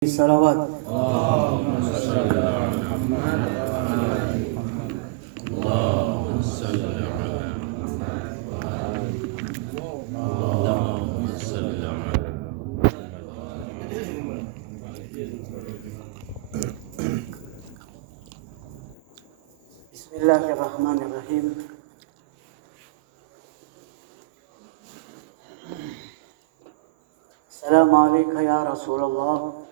Salawat. Allahumma salli ala Muhammad wa ala ali Muhammad. Allahumma salli ala Muhammad wa ala ali Muhammad. Allahumma salli ala Muhammad wa ala ali Muhammad. Bismillahirrahmanirrahim. Assalamualaikum ya Rasulullah.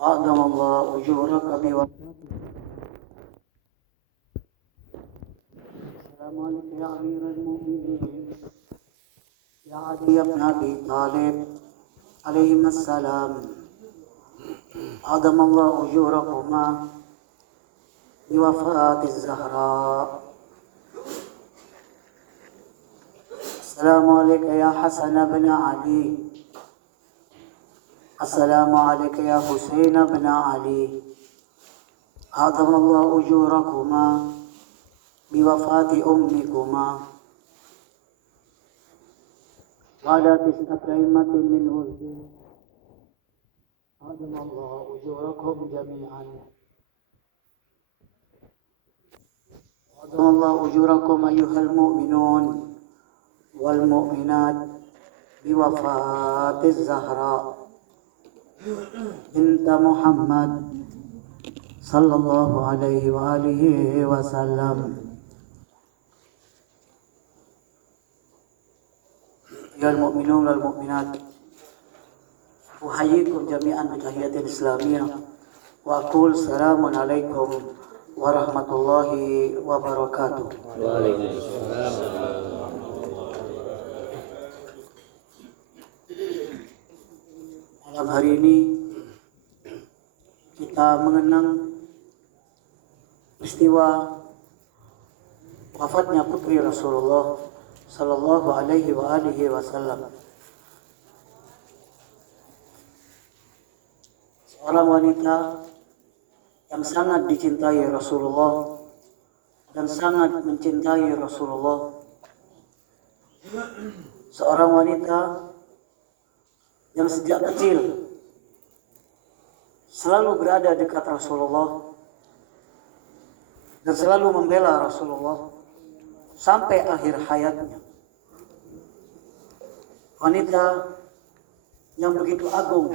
A'dam Allah ujuraka biwafati. Assalamualaikum ya Amirul Mu'minin. Ya Ali ibn Abi Talib alaihim assalam. A'dam Allah ujurakuma biwafati Zahra. Assalamualaikum ya Hasan bin Ali. Assalamualaikum ya Husain bin Ali. A'dam Allah ujurakuma biwafati ummikuma. Qala tis'at a'immatin min hulki. A'dam Allah ujurakum jami'an. A'dam Allah ujurakum ayyuhal mu'minun wal mu'minat biwafati Zahra bint Muhammad sallallahu alaihi wa alihi wasallam. Ya al-mu'minun wal mu'minat, uhayyikum jami'an bi tahiyyatin islamiyah wa aqul salamun alaikum warahmatullahi wabarakatuh. Waalaikumsalam. Malam hari ini kita mengenang peristiwa wafatnya putri Rasulullah sallallahu alaihi wa alihi wasallam. Seorang wanita yang sangat dicintai Rasulullah dan sangat mencintai Rasulullah. Seorang wanita yang sejak kecil selalu berada dekat Rasulullah dan selalu membela Rasulullah sampai akhir hayatnya. Wanita yang begitu agung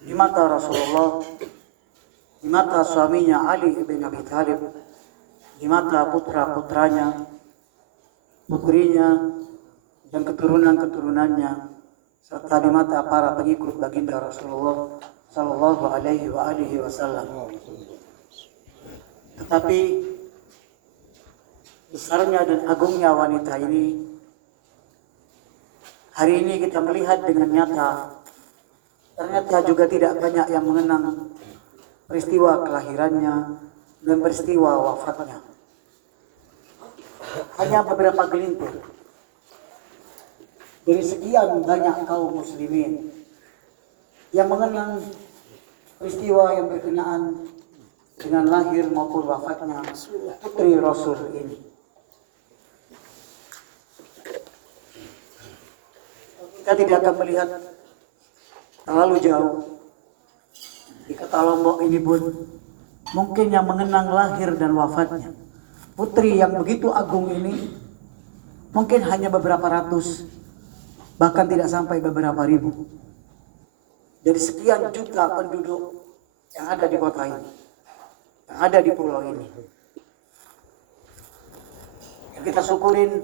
di mata Rasulullah, di mata suaminya Ali bin Abi Thalib, di mata putra-putranya, putrinya, dan keturunan-keturunannya, serta di mata para pengikut baginda Rasulullah sallallahu alaihi wa alihi wasallam. Tetapi besarnya dan agungnya wanita ini, hari ini kita melihat dengan nyata, ternyata juga tidak banyak yang mengenang peristiwa kelahirannya dan peristiwa wafatnya. Hanya beberapa gelintir dari sekian banyak kaum muslimin yang mengenang peristiwa yang berkenaan dengan lahir maupun wafatnya putri Rasul ini. Kita tidak akan melihat terlalu jauh. Di kota Lombok ini pun mungkin yang mengenang lahir dan wafatnya putri yang begitu agung ini mungkin hanya beberapa ratus, bahkan tidak sampai beberapa ribu dari sekian juta penduduk yang ada di kota ini, yang ada di pulau ini. Yang kita syukurin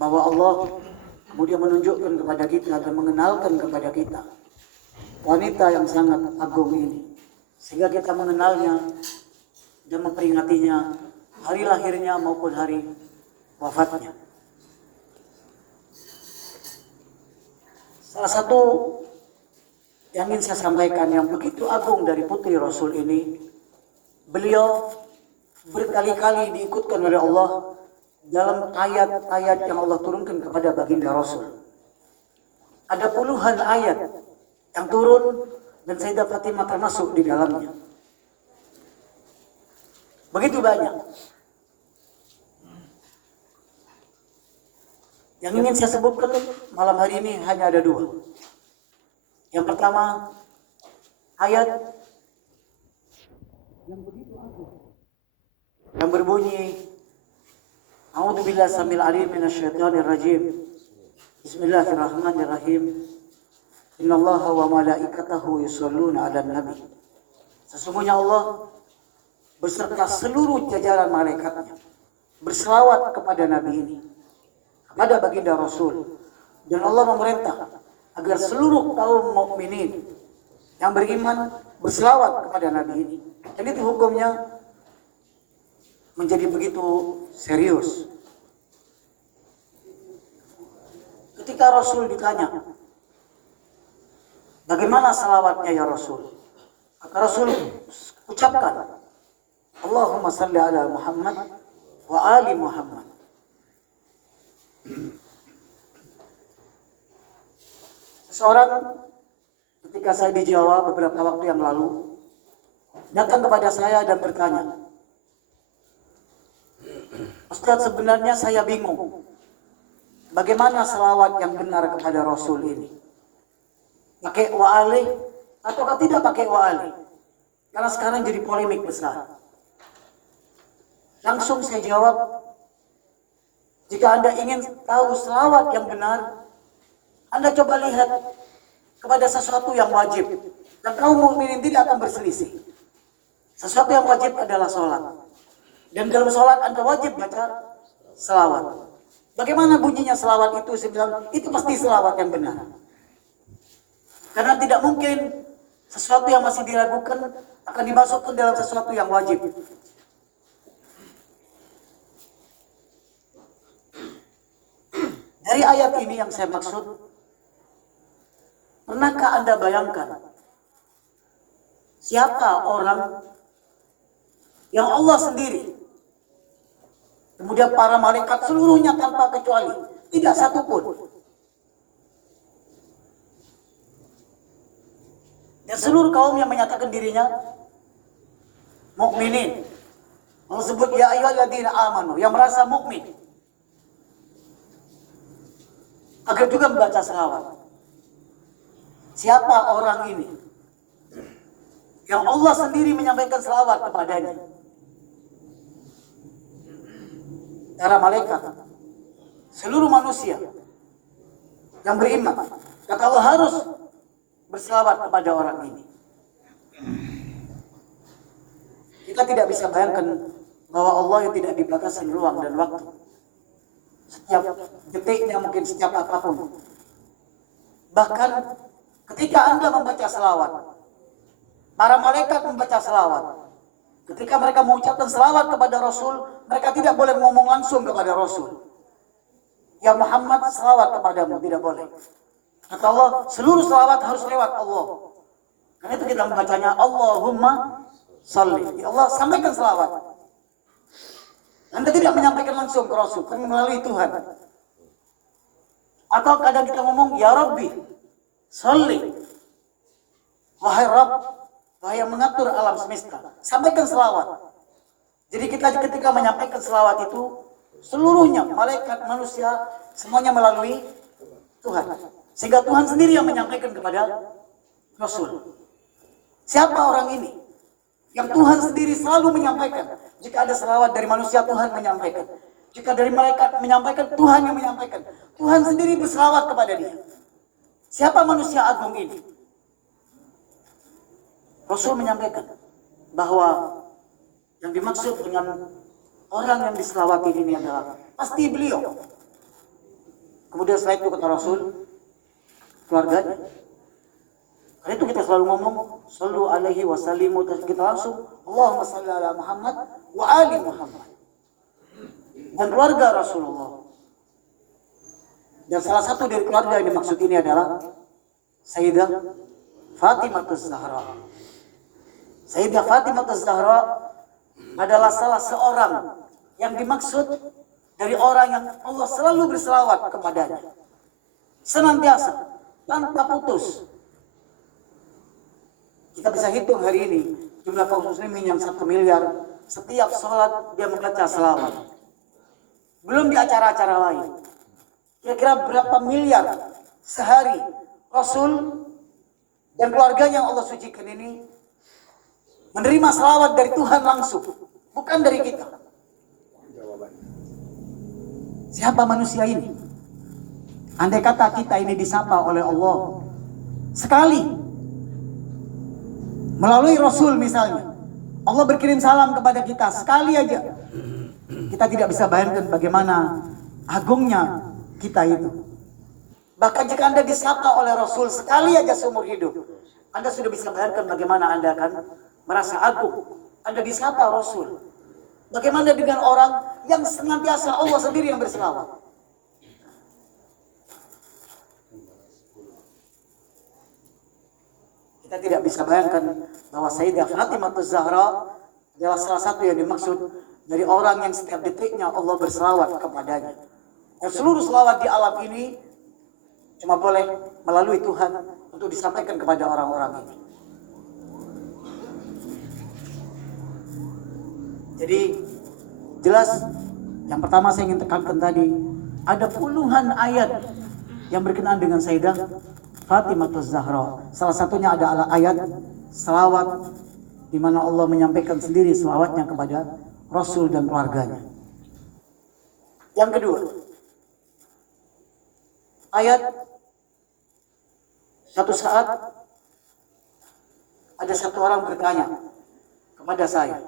bahwa Allah kemudian menunjukkan kepada kita dan mengenalkan kepada kita wanita yang sangat agung ini, sehingga kita mengenalnya dan memperingatinya hari lahirnya maupun hari wafatnya. Salah satu yang ingin saya sampaikan yang begitu agung dari putri Rasul ini, beliau berkali-kali diikutkan oleh Allah dalam ayat-ayat yang Allah turunkan kepada baginda Rasul. Ada puluhan ayat yang turun dan Sayyidah Fatimah termasuk di dalamnya. Begitu banyak. Yang ingin saya sebutkan malam hari ini hanya ada dua. Yang pertama, ayat yang begitu agung, yang berbunyi, A'udzubillahi samil alim minasyaitonir rajim. Bismillahirrahmanirrahim. Innallaha wa malaikatahu yusholluna 'alan nabi. Sesungguhnya Allah beserta seluruh jajaran malaikatnya berselawat kepada nabi ini, kepada baginda Rasul. Dan Allah memerintah agar seluruh kaum mukminin yang beriman berselawat kepada nabi ini. Dan itu hukumnya menjadi begitu serius. Ketika Rasul ditanya, bagaimana salawatnya ya Rasul? Maka Rasul ucapkan, Allahumma salli ala Muhammad wa ali Muhammad. Seseorang ketika saya di Jawa beberapa waktu yang lalu datang kepada saya dan bertanya, Ustaz, sebenarnya saya bingung bagaimana selawat yang benar kepada Rasul ini. Pakai wa'ali atau tidak pakai wa'ali? Karena sekarang jadi polemik besar. Langsung saya jawab, jika Anda ingin tahu selawat yang benar, Anda coba lihat kepada sesuatu yang wajib. Dan kaum mukminin tidak akan berselisih. Sesuatu yang wajib adalah sholat. Dan dalam sholat Anda wajib baca selawat. Bagaimana bunyinya selawat itu? Saya bilang, itu pasti selawat yang benar. Karena tidak mungkin sesuatu yang masih diragukan akan dimasukkan dalam sesuatu yang wajib. Dari ayat ini yang saya maksud, pernahkah Anda bayangkan siapa orang yang Allah sendiri, kemudian para malaikat seluruhnya tanpa kecuali, tidak satu pun, dan seluruh kaum yang menyatakan dirinya mukminin, Allah sebut ya ayyuhalladzina amanu, yang merasa mukmin, agar juga membaca selawat. Siapa orang ini yang Allah sendiri menyampaikan selawat kepadanya? Para malaikat, seluruh manusia yang beriman, kata Allah harus berselawat kepada orang ini. Kita tidak bisa bayangkan bahwa Allah yang tidak dibatasi ruang dan waktu. Setiap detiknya, mungkin setiap apapun. Bahkan ketika Anda membaca selawat, para malaikat membaca selawat. Ketika mereka mengucapkan selawat kepada Rasul, mereka tidak boleh ngomong langsung kepada Rasul. Ya Muhammad, selawat kepadamu, tidak boleh. Kata Allah, seluruh selawat harus lewat Allah. Karena itu kita membacanya Allahumma salli. Ya Allah, sampaikan selawat. Anda tidak menyampaikan langsung ke Rasul, tapi melalui Tuhan. Atau kadang kita ngomong, Ya Rabbi, salli. Wahai Rabb, wahai yang mengatur alam semesta, sampaikan selawat. Jadi kita ketika menyampaikan selawat itu, seluruhnya, malaikat, manusia, semuanya melalui Tuhan. Sehingga Tuhan sendiri yang menyampaikan kepada Rasul. Siapa orang ini? Yang Tuhan sendiri selalu menyampaikan. Jika ada selawat dari manusia, Tuhan menyampaikan. Jika dari malaikat menyampaikan, Tuhan yang menyampaikan. Tuhan sendiri berselawat kepada dia. Siapa manusia agung ini? Rasul menyampaikan bahwa yang dimaksud dengan orang yang diselawati ini adalah pasti beliau. Kemudian setelah itu kata Rasul, keluarganya. Karena itu kita selalu ngomong, sallu alaihi wa sallimu, kita langsung, Allahumma salli ala Muhammad wa ali Muhammad. Dan keluarga Rasulullah. Dan salah satu dari keluarga yang dimaksud ini adalah Sayyidah Fatimah Az-Zahra. Sayyidah Fatimah Az-Zahra adalah salah seorang yang dimaksud dari orang yang Allah selalu berselawat kepadanya. Senantiasa, tanpa putus. Kita bisa hitung hari ini, jumlah kaum muslimin yang 1 miliar, setiap sholat dia membaca selawat. Belum di acara-acara lain. Kira-kira berapa miliar sehari Rasul dan keluarganya yang Allah sucikan ini menerima selawat dari Tuhan langsung, bukan dari kita. Siapa manusia ini? Andai kata kita ini disapa oleh Allah sekali melalui Rasul misalnya, Allah berkirim salam kepada kita sekali aja, kita tidak bisa bayangkan bagaimana agungnya kita itu. Bahkan jika Anda disapa oleh Rasul sekali aja seumur hidup, Anda sudah bisa bayangkan bagaimana Anda akan merasa agung. Anda disapa Rasul. Bagaimana dengan orang yang senantiasa Allah sendiri yang berselawat? Kita tidak bisa bayangkan bahwa Sayyidah Fatimah Az-Zahra adalah salah satu yang dimaksud dari orang yang setiap detiknya Allah berselawat kepadanya. Dan seluruh selawat di alam ini cuma boleh melalui Tuhan untuk disampaikan kepada orang-orang ini. Jadi jelas yang pertama saya ingin tekankan tadi, ada puluhan ayat yang berkenaan dengan Sayyidah Fatimah Az-Zahra. Salah satunya adalah ayat selawat di mana Allah menyampaikan sendiri selawatnya kepada Rasul dan keluarganya. Yang kedua, ayat satu saat ada satu orang bertanya kepada saya.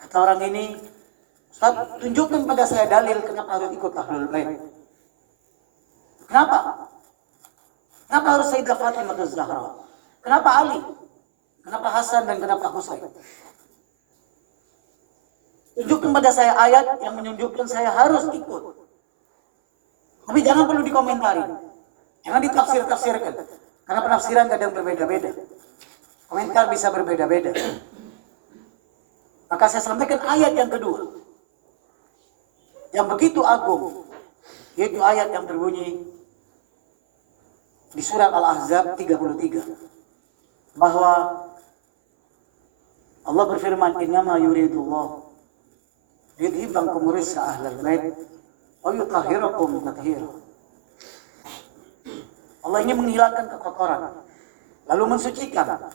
Kata orang ini, Ustaz, tunjukkan pada saya dalil kenapa harus ikut Ahlul Bait. Kenapa? Kenapa harus Sayyidah Fatimah Az-Zahra? Kenapa Ali? Kenapa Hasan dan kenapa Husain? Tunjukkan pada saya ayat yang menunjukkan saya harus ikut. Tapi jangan perlu dikomentari. Jangan ditafsir-tafsirkan. Karena penafsiran kadang berbeda-beda. Komentar bisa berbeda-beda. Maka saya sampaikan ayat yang kedua. Yang begitu agung. Yaitu ayat yang berbunyi di surat Al-Ahzab 33. Bahwa Allah berfirman, "Innama yuridullah yudhibankum rijsa ahlal bait wa yutahhirakum tathira." Allah ini menghilangkan kekotoran, lalu mensucikan.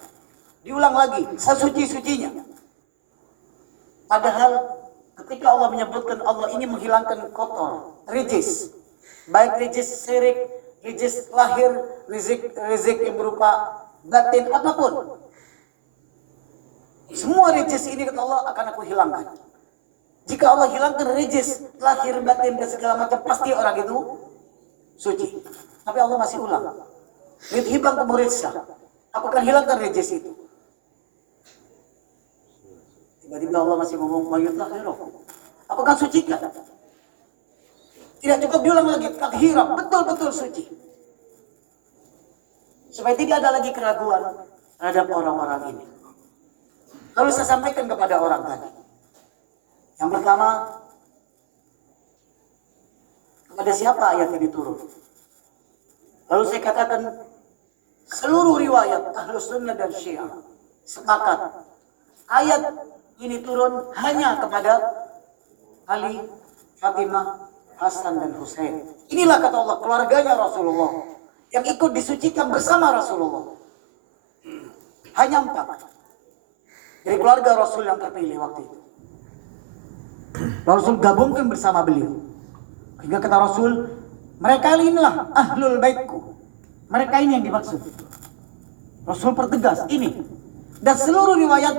Diulang lagi, sesuci-sucinya. Padahal ketika Allah menyebutkan Allah ini menghilangkan kotor, rijis, baik rijis syirik, rijis lahir, rizik yang berupa batin, apapun. Semua rijis ini kata Allah akan aku hilangkan. Jika Allah hilangkan rijis, lahir, batin dan segala macam, pasti orang itu suci. Tapi Allah masih ulang. Yudhibankum rijsa. Aku akan hilangkan rijis itu. Tiba-tiba Allah masih ngomong, "Mayutahhirakum." Aku akan sucikan. Tidak cukup diulang lagi, tathira, betul-betul suci. Supaya tidak ada lagi keraguan terhadap orang-orang ini. Lalu saya sampaikan kepada orang tadi. Yang pertama, kepada siapa ayat ini turun? Lalu saya katakan, seluruh riwayat Ahlus Sunnah dan Syiah sepakat ayat ini turun hanya kepada Ali, Fatimah, Hasan dan Husain. Inilah kata Allah keluarganya Rasulullah yang ikut disucikan bersama Rasulullah. Hanya 4 dari keluarga Rasul yang terpilih waktu itu. Rasul gabungkan bersama beliau. Hingga kata Rasul, mereka inilah ahlul baitku. Mereka ini yang dimaksud. Rasul pertegas ini. Dan seluruh riwayat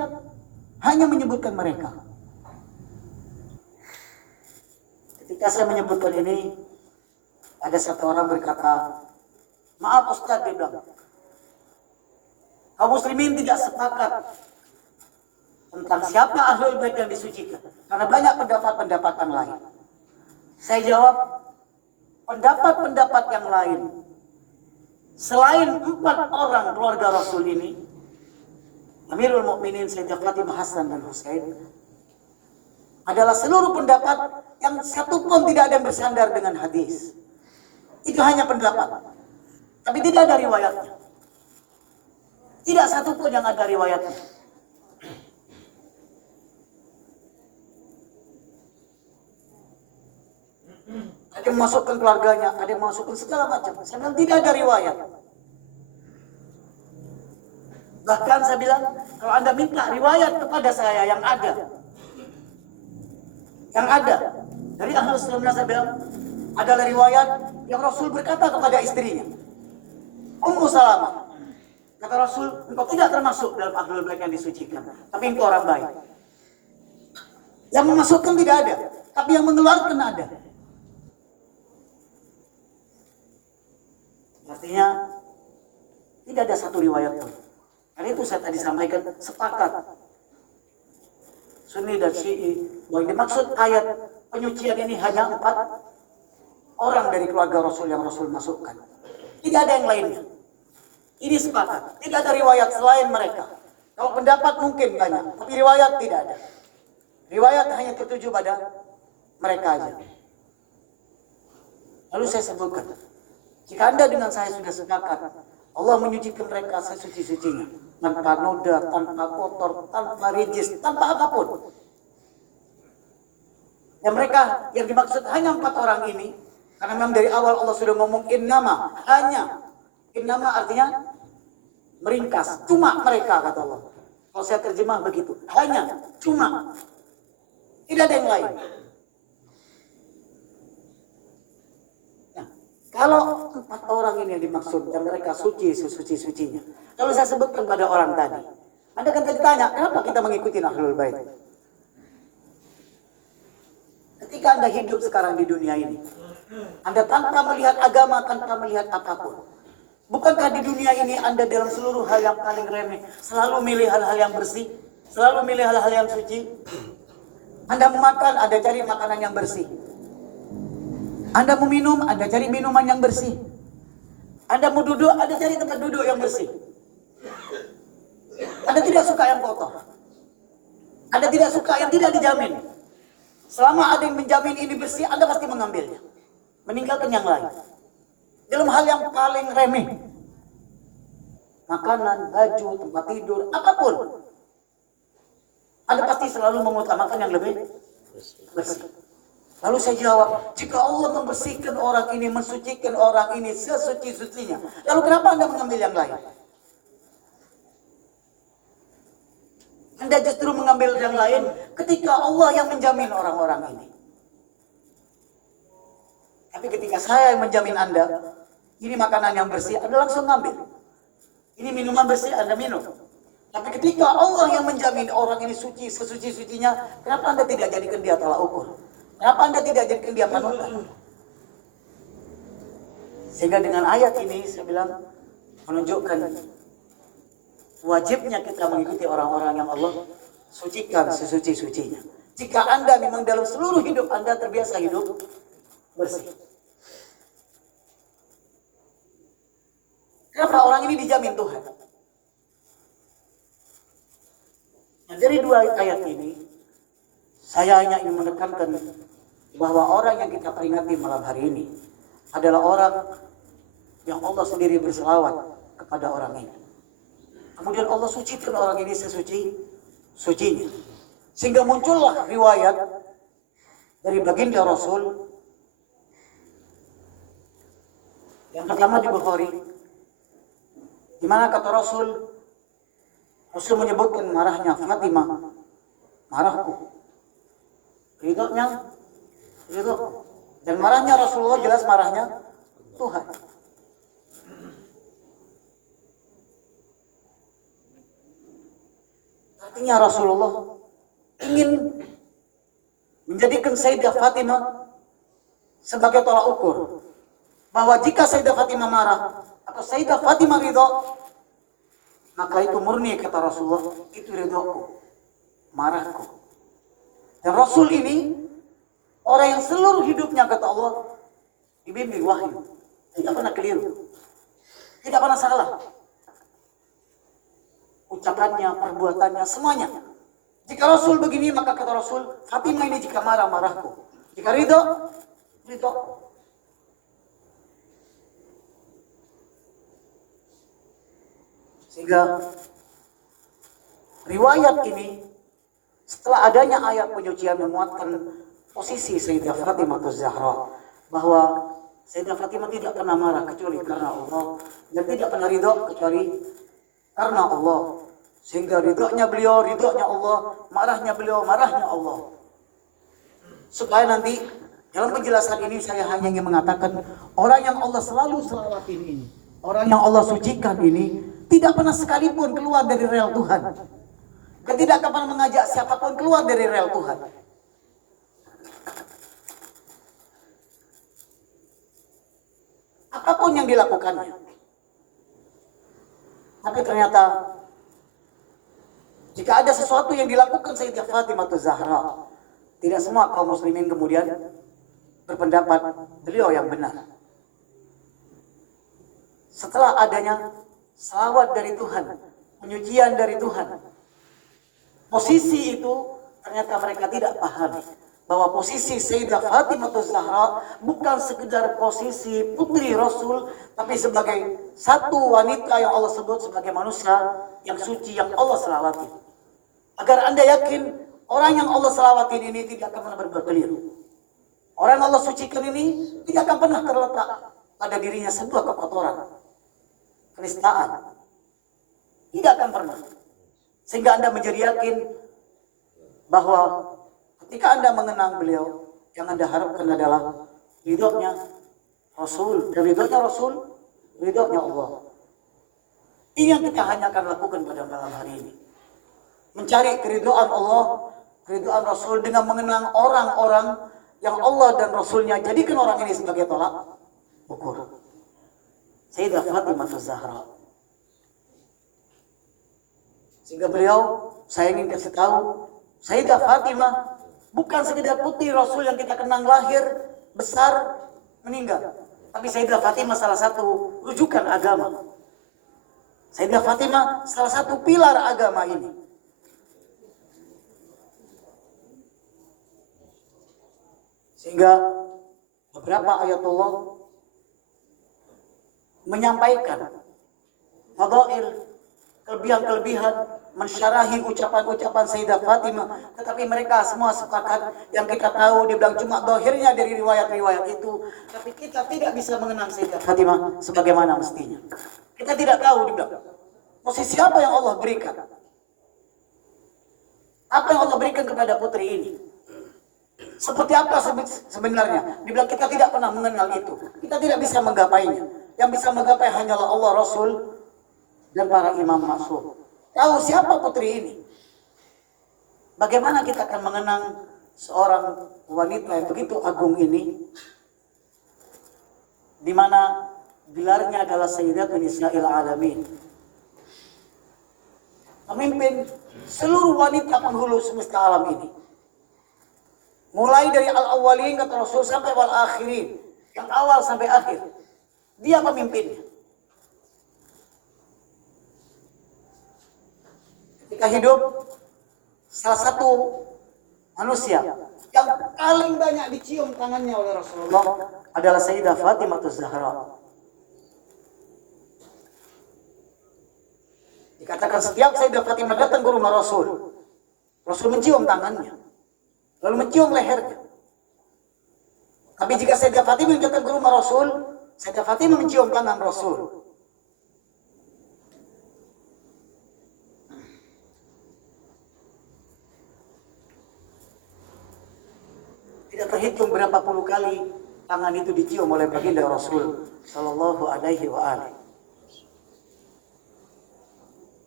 hanya menyebutkan mereka. Ketika saya menyebutkan ini, ada satu orang berkata, "Maaf Ustaz," dia bilang, "kaum muslimin tidak sepakat tentang siapa ahlul bait yang disucikan. Karena banyak pendapat-pendapat yang lain." Saya jawab, pendapat-pendapat yang lain selain 4 orang keluarga Rasul ini, Amirul Mukminin Sayyidah Fatimah, Hasan dan Husain, adalah seluruh pendapat yang satu pun tidak ada yang bersandar dengan hadis. Itu hanya pendapat, tapi tidak ada riwayatnya. Tidak satu pun yang ada riwayatnya. ada yang memasukkan keluarganya, ada yang memasukkan segala macam. Saya bilang tidak ada riwayat. Bahkan saya bilang, kalau Anda minta riwayat kepada saya yang ada dari Ahlus Sunnah, saya bilang adalah riwayat yang Rasul berkata kepada istrinya, Ummu Salamah, kata Rasul, engkau tidak termasuk dalam Ahlul Bait yang disucikan, tapi engkau orang baik. Yang memasukkan tidak ada, tapi yang mengeluarkan ada. Artinya tidak ada satu riwayat pun. Karena itu saya tadi sampaikan, sepakat Sunni dan Syi'i bahwa yang dimaksud ayat penyucian ini hanya 4 orang dari keluarga Rasul yang Rasul masukkan. Tidak ada yang lainnya. Ini sepakat. Tidak ada riwayat selain mereka. Kalau pendapat mungkin banyak, tapi riwayat tidak ada. Riwayat hanya tertuju pada mereka aja. Lalu saya sebutkan, jika Anda dengan saya sudah sepakat, Allah menyucikan mereka sesuci-sucinya, tanpa noda, tanpa kotor, tanpa rijis, tanpa apapun. Dan mereka yang dimaksud hanya 4 orang ini, karena memang dari awal Allah sudah ngomong innama, hanya. Innama artinya meringkas, cuma mereka, kata Allah. Kalau saya terjemah begitu, hanya, cuma. Tidak ada yang lain. Kalau 4 orang ini yang dimaksud dan mereka suci sesuci-sucinya. Kalau saya sebutkan pada orang tadi, Anda kan tadi tanya, kenapa kita mengikuti Ahlul Bait? Ketika Anda hidup sekarang di dunia ini, Anda tanpa melihat agama, tanpa melihat apapun. Bukankah di dunia ini Anda dalam seluruh hal yang paling remeh, selalu milih hal-hal yang bersih, selalu milih hal-hal yang suci? Anda memakan, Anda cari makanan yang bersih. Anda mau minum, Anda cari minuman yang bersih. Anda mau duduk, Anda cari tempat duduk yang bersih. Anda tidak suka yang kotor. Anda tidak suka yang tidak dijamin. Selama ada yang menjamin ini bersih, Anda pasti mengambilnya. Meninggalkan yang lain. Dalam hal yang paling remeh. Makanan, baju, tempat tidur, apapun. Anda pasti selalu mengutamakan yang lebih bersih. Lalu saya jawab, jika Allah membersihkan orang ini, mensucikan orang ini sesuci-sucinya, lalu kenapa Anda mengambil yang lain? Anda justru mengambil yang lain ketika Allah yang menjamin orang-orang ini. Tapi ketika saya yang menjamin Anda, ini makanan yang bersih, Anda langsung ngambil. Ini minuman bersih, Anda minum. Tapi ketika Allah yang menjamin orang ini suci, sesuci-sucinya, kenapa Anda tidak jadikan dia tolak ukur? Kenapa Anda tidak jadikan dia panutan? Sehingga dengan ayat ini saya bilang menunjukkan wajibnya kita mengikuti orang-orang yang Allah sucikan sesuci-sucinya. Jika Anda memang dalam seluruh hidup Anda terbiasa hidup bersih. Kenapa orang ini dijamin Tuhan? Nah, dari 2 ayat ini saya hanya ingin menekankan bahwa orang yang kita peringati malam hari ini adalah orang yang Allah sendiri berselawat kepada orang ini. Kemudian Allah sucikan orang ini sesuci-sucinya. Sehingga muncullah riwayat dari baginda Rasul. Yang pertama di Bukhari, di mana kata Rasul menyebutkan marahnya Fatimah, marahku. Ridhonya, ridho. Dan marahnya Rasulullah jelas marahnya Tuhan. Artinya Rasulullah ingin menjadikan Sayyidah Fatimah sebagai tolak ukur. Bahwa jika Sayyidah Fatimah marah atau Sayyidah Fatimah ridho, maka itu murni kata Rasulullah, itu ridhoku, marahku. Dan Rasul ini orang yang seluruh hidupnya kata Allah dibimbing wahyu, tidak pernah keliru, tidak pernah salah. Ucapannya, perbuatannya, semuanya. Jika Rasul begini, maka kata Rasul, Fatimah ini jika marah, marahku. Jika ridho, ridho. Sehingga riwayat ini setelah adanya ayat penyucian memuatkan posisi Sayyidah Fatimah Az-Zahra bahwa Sayyidah Fatimah tidak pernah marah kecuali karena Allah, dan tidak pernah ridho kecuali karena Allah. Sehingga ridhonya beliau ridhonya Allah, marahnya beliau marahnya Allah. Supaya nanti dalam penjelasan ini saya hanya ingin mengatakan, orang yang Allah selalu selawatin ini, orang yang Allah sucikan ini, tidak pernah sekalipun keluar dari rel Tuhan, dan tidak akan pernah mengajak siapapun keluar dari rel Tuhan. Apapun yang dilakukannya. Tapi ternyata jika ada sesuatu yang dilakukan Sayyidah Fatimah Zahra, tidak semua kaum muslimin kemudian berpendapat beliau yang benar. Setelah adanya salawat dari Tuhan, penyucian dari Tuhan, posisi itu ternyata mereka tidak paham bahwa posisi Sayyidah Fatimah Zahra bukan sekedar posisi putri Rasul, tapi sebagai satu wanita yang Allah sebut sebagai manusia yang suci yang Allah selawati. Agar Anda yakin orang yang Allah selawatin ini tidak akan pernah berbuat keliru. Orang yang Allah sucikan ini tidak akan pernah terletak pada dirinya sebuah kekotoran, penistaan. Tidak akan pernah. Sehingga Anda menjadi yakin bahwa ketika Anda mengenang beliau, yang Anda harapkan adalah ridhonya Rasul. Dan ridhonya Rasul, ridhonya Allah. Ini yang kita hanya akan lakukan pada malam hari ini. Mencari keridhaan Allah, keridhaan Rasul dengan mengenang orang-orang yang Allah dan Rasulnya jadikan orang ini sebagai tolak ukur. Sayyidah Fatimah Zahra. Sehingga beliau, saya ingin kasih tahu, Sayyidah Fatimah bukan sekedar putri Rasul yang kita kenang lahir, besar, meninggal. Tapi Sayyidah Fatimah salah satu rujukan agama. Sayyidah Fatimah salah satu pilar agama ini. Sehingga beberapa ayat Allah menyampaikan fadail, kelebihan-kelebihan, mensyarahi ucapan-ucapan Sayyidah Fatimah, tetapi mereka semua sepakat yang kita tahu dibilang cuma zahirnya dari riwayat-riwayat itu, tapi kita tidak bisa mengenang Sayyidah Fatimah sebagaimana mestinya. Kita tidak tahu dibilang posisi apa yang Allah berikan, apa yang Allah berikan kepada putri ini, seperti apa sebenarnya. Dibilang kita tidak pernah mengenal itu, kita tidak bisa menggapainya. Yang bisa menggapai hanyalah Allah, Rasul, dan para imam maksum. Tahu siapa putri ini? Bagaimana kita akan mengenang seorang wanita yang begitu agung ini, di mana gelarnya adalah Sayyidatun Nisa'il Alamin, pemimpin seluruh wanita penghulu semesta alam ini. Mulai dari al-awwalin kata Rasul sampai wal-akhirin, yang awal sampai akhir, dia pemimpinnya. Ketika hidup, salah satu manusia yang paling banyak dicium tangannya oleh Rasulullah adalah Sayyidah Fatimah Zahra. Dikatakan setiap Sayyidah Fatimah datang ke rumah Rasul, Rasul mencium tangannya, lalu mencium lehernya. Tapi jika Sayyidah Fatimah datang ke rumah Rasul, Sayyidah Fatimah mencium tangan Rasul. Tidak terhitung berapa puluh kali tangan itu dicium oleh baginda Rasul Sallallahu Alaihi wa alihi.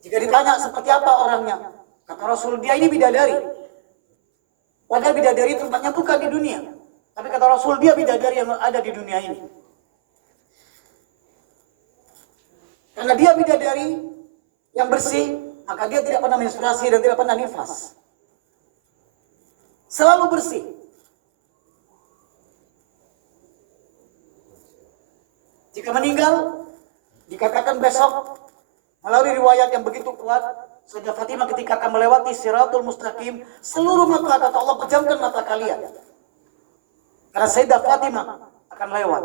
Jika ditanya seperti apa orangnya, kata Rasul, dia ini bidadari. Padahal bidadari tempatnya bukan di dunia, tapi kata Rasul, dia bidadari yang ada di dunia ini. Karena dia bidadari yang bersih, maka dia tidak pernah menstruasi dan tidak pernah nifas. Selalu bersih. Jika meninggal, dikatakan besok, melalui riwayat yang begitu kuat, Sayyidah Fatimah ketika akan melewati Siratul Mustaqim, seluruh mata kata Allah, pejamkan mata kalian. Karena Sayyidah Fatimah akan lewat.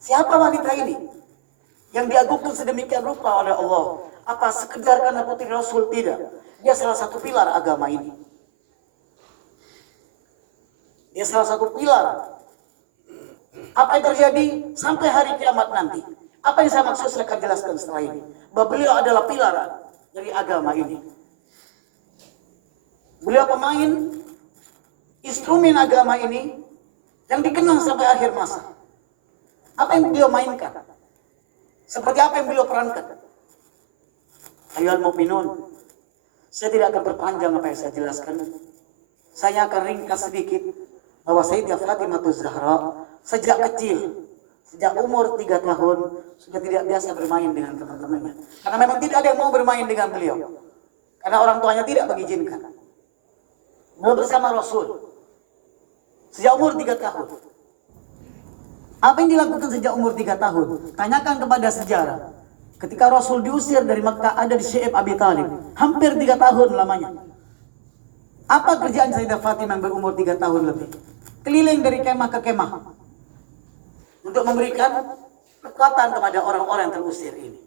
Siapa wanita ini yang diagungkan sedemikian rupa oleh Allah? Apa sekedar karena putri Rasul? Tidak. Dia salah satu pilar agama ini. Dia salah satu pilar Apa yang terjadi sampai hari kiamat nanti? Apa yang saya maksud saya akan jelaskan setelah ini. Bahwa beliau adalah pilar dari agama ini. Beliau pemain instrumen agama ini yang dikenang sampai akhir masa. Apa yang beliau mainkan? Seperti apa yang beliau perankan? Ayuhal mu'minun, saya tidak akan berpanjang apa yang saya jelaskan. Saya akan ringkas sedikit bahwa Sayyidah Fatimah Zahra sejak kecil, sejak umur 3 tahun sudah tidak biasa bermain dengan teman-temannya. Karena memang tidak ada yang mau bermain dengan beliau. Karena orang tuanya tidak mengizinkan. Beliau bersama Rasul sejak umur 3 tahun. Apa yang dilakukan sejak umur 3 tahun? Tanyakan kepada sejarah. Ketika Rasul diusir dari Makkah ada di Syi'ib Abi Talib. Hampir 3 tahun lamanya. Apa kerjaan Sayyidah Fatimah yang berumur 3 tahun lebih? Keliling dari kemah ke kemah. Untuk memberikan kekuatan kepada orang-orang yang terusir ini.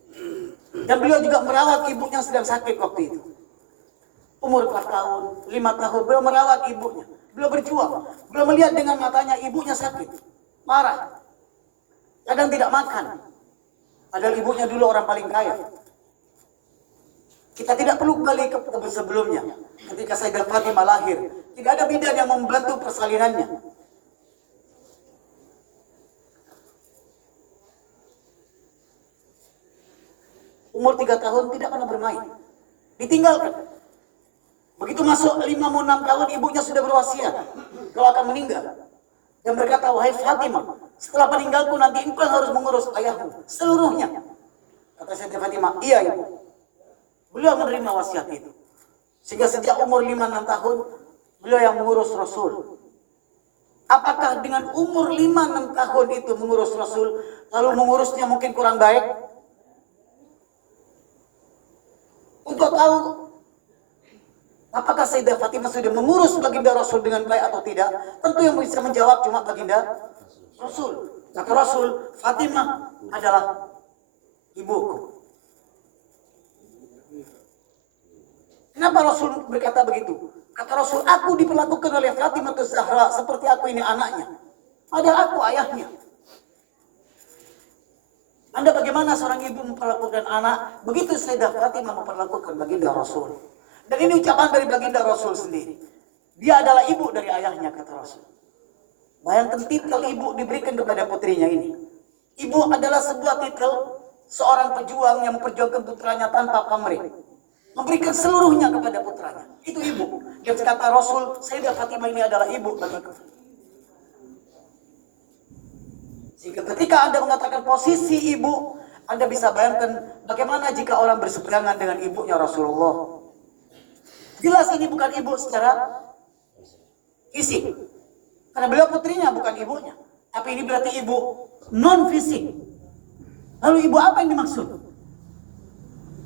Dan beliau juga merawat ibunya sedang sakit waktu itu. Umur 4 tahun, 5 tahun, beliau merawat ibunya. Beliau berjuang. Beliau melihat dengan matanya ibunya sakit. Marah. Kadang tidak makan. Padahal ibunya dulu orang paling kaya. Kita tidak perlu kembali ke sebelumnya. Ketika Sayyidah Fatimah lahir, tidak ada bidan yang membantu persalinannya. Umur 3 tahun tidak pernah bermain. Ditinggalkan. Begitu masuk 5-6 tahun ibunya sudah berwasiat. Kau akan meninggal. Dan berkata, wahai Fatimah, setelah meninggalku nanti engkau harus mengurus ayahmu seluruhnya. Kata Sayyidah Fatimah, iya ibu. Beliau menerima wasiat itu. Sehingga sejak umur 5-6 tahun, beliau yang mengurus Rasul. Apakah dengan umur 5-6 tahun itu mengurus Rasul, lalu mengurusnya mungkin kurang baik? Untuk tahu apakah Sayyidah Fatimah sudah mengurus baginda Rasul dengan baik atau tidak, tentu yang bisa menjawab cuma baginda Rasul. Kata Rasul, Fatimah adalah ibuku. Kenapa Rasul berkata begitu? Kata Rasul, aku diperlakukan oleh Fatimah Zahra seperti aku ini anaknya. Padahal aku ayahnya. Anda bagaimana seorang ibu memperlakukan anak? Begitu Sayyidah Fatimah memperlakukan baginda Rasul. Dan ini ucapan dari baginda Rasul sendiri. Dia adalah ibu dari ayahnya, kata Rasul. Bayangkan titel ibu diberikan kepada putrinya ini. Ibu adalah sebuah titel seorang pejuang yang memperjuangkan putranya tanpa pamrih. Memberikan seluruhnya kepada putranya. Itu ibu. Dan kata Rasul, Sayyidah Fatimah ini adalah ibu bagiku. Sehingga ketika Anda mengatakan posisi ibu, Anda bisa bayangkan bagaimana jika orang berseberangan dengan ibunya Rasulullah. Jelas ini bukan ibu secara fisik. Karena beliau putrinya bukan ibunya. Tapi ini berarti ibu non fisik. Lalu ibu apa yang dimaksud?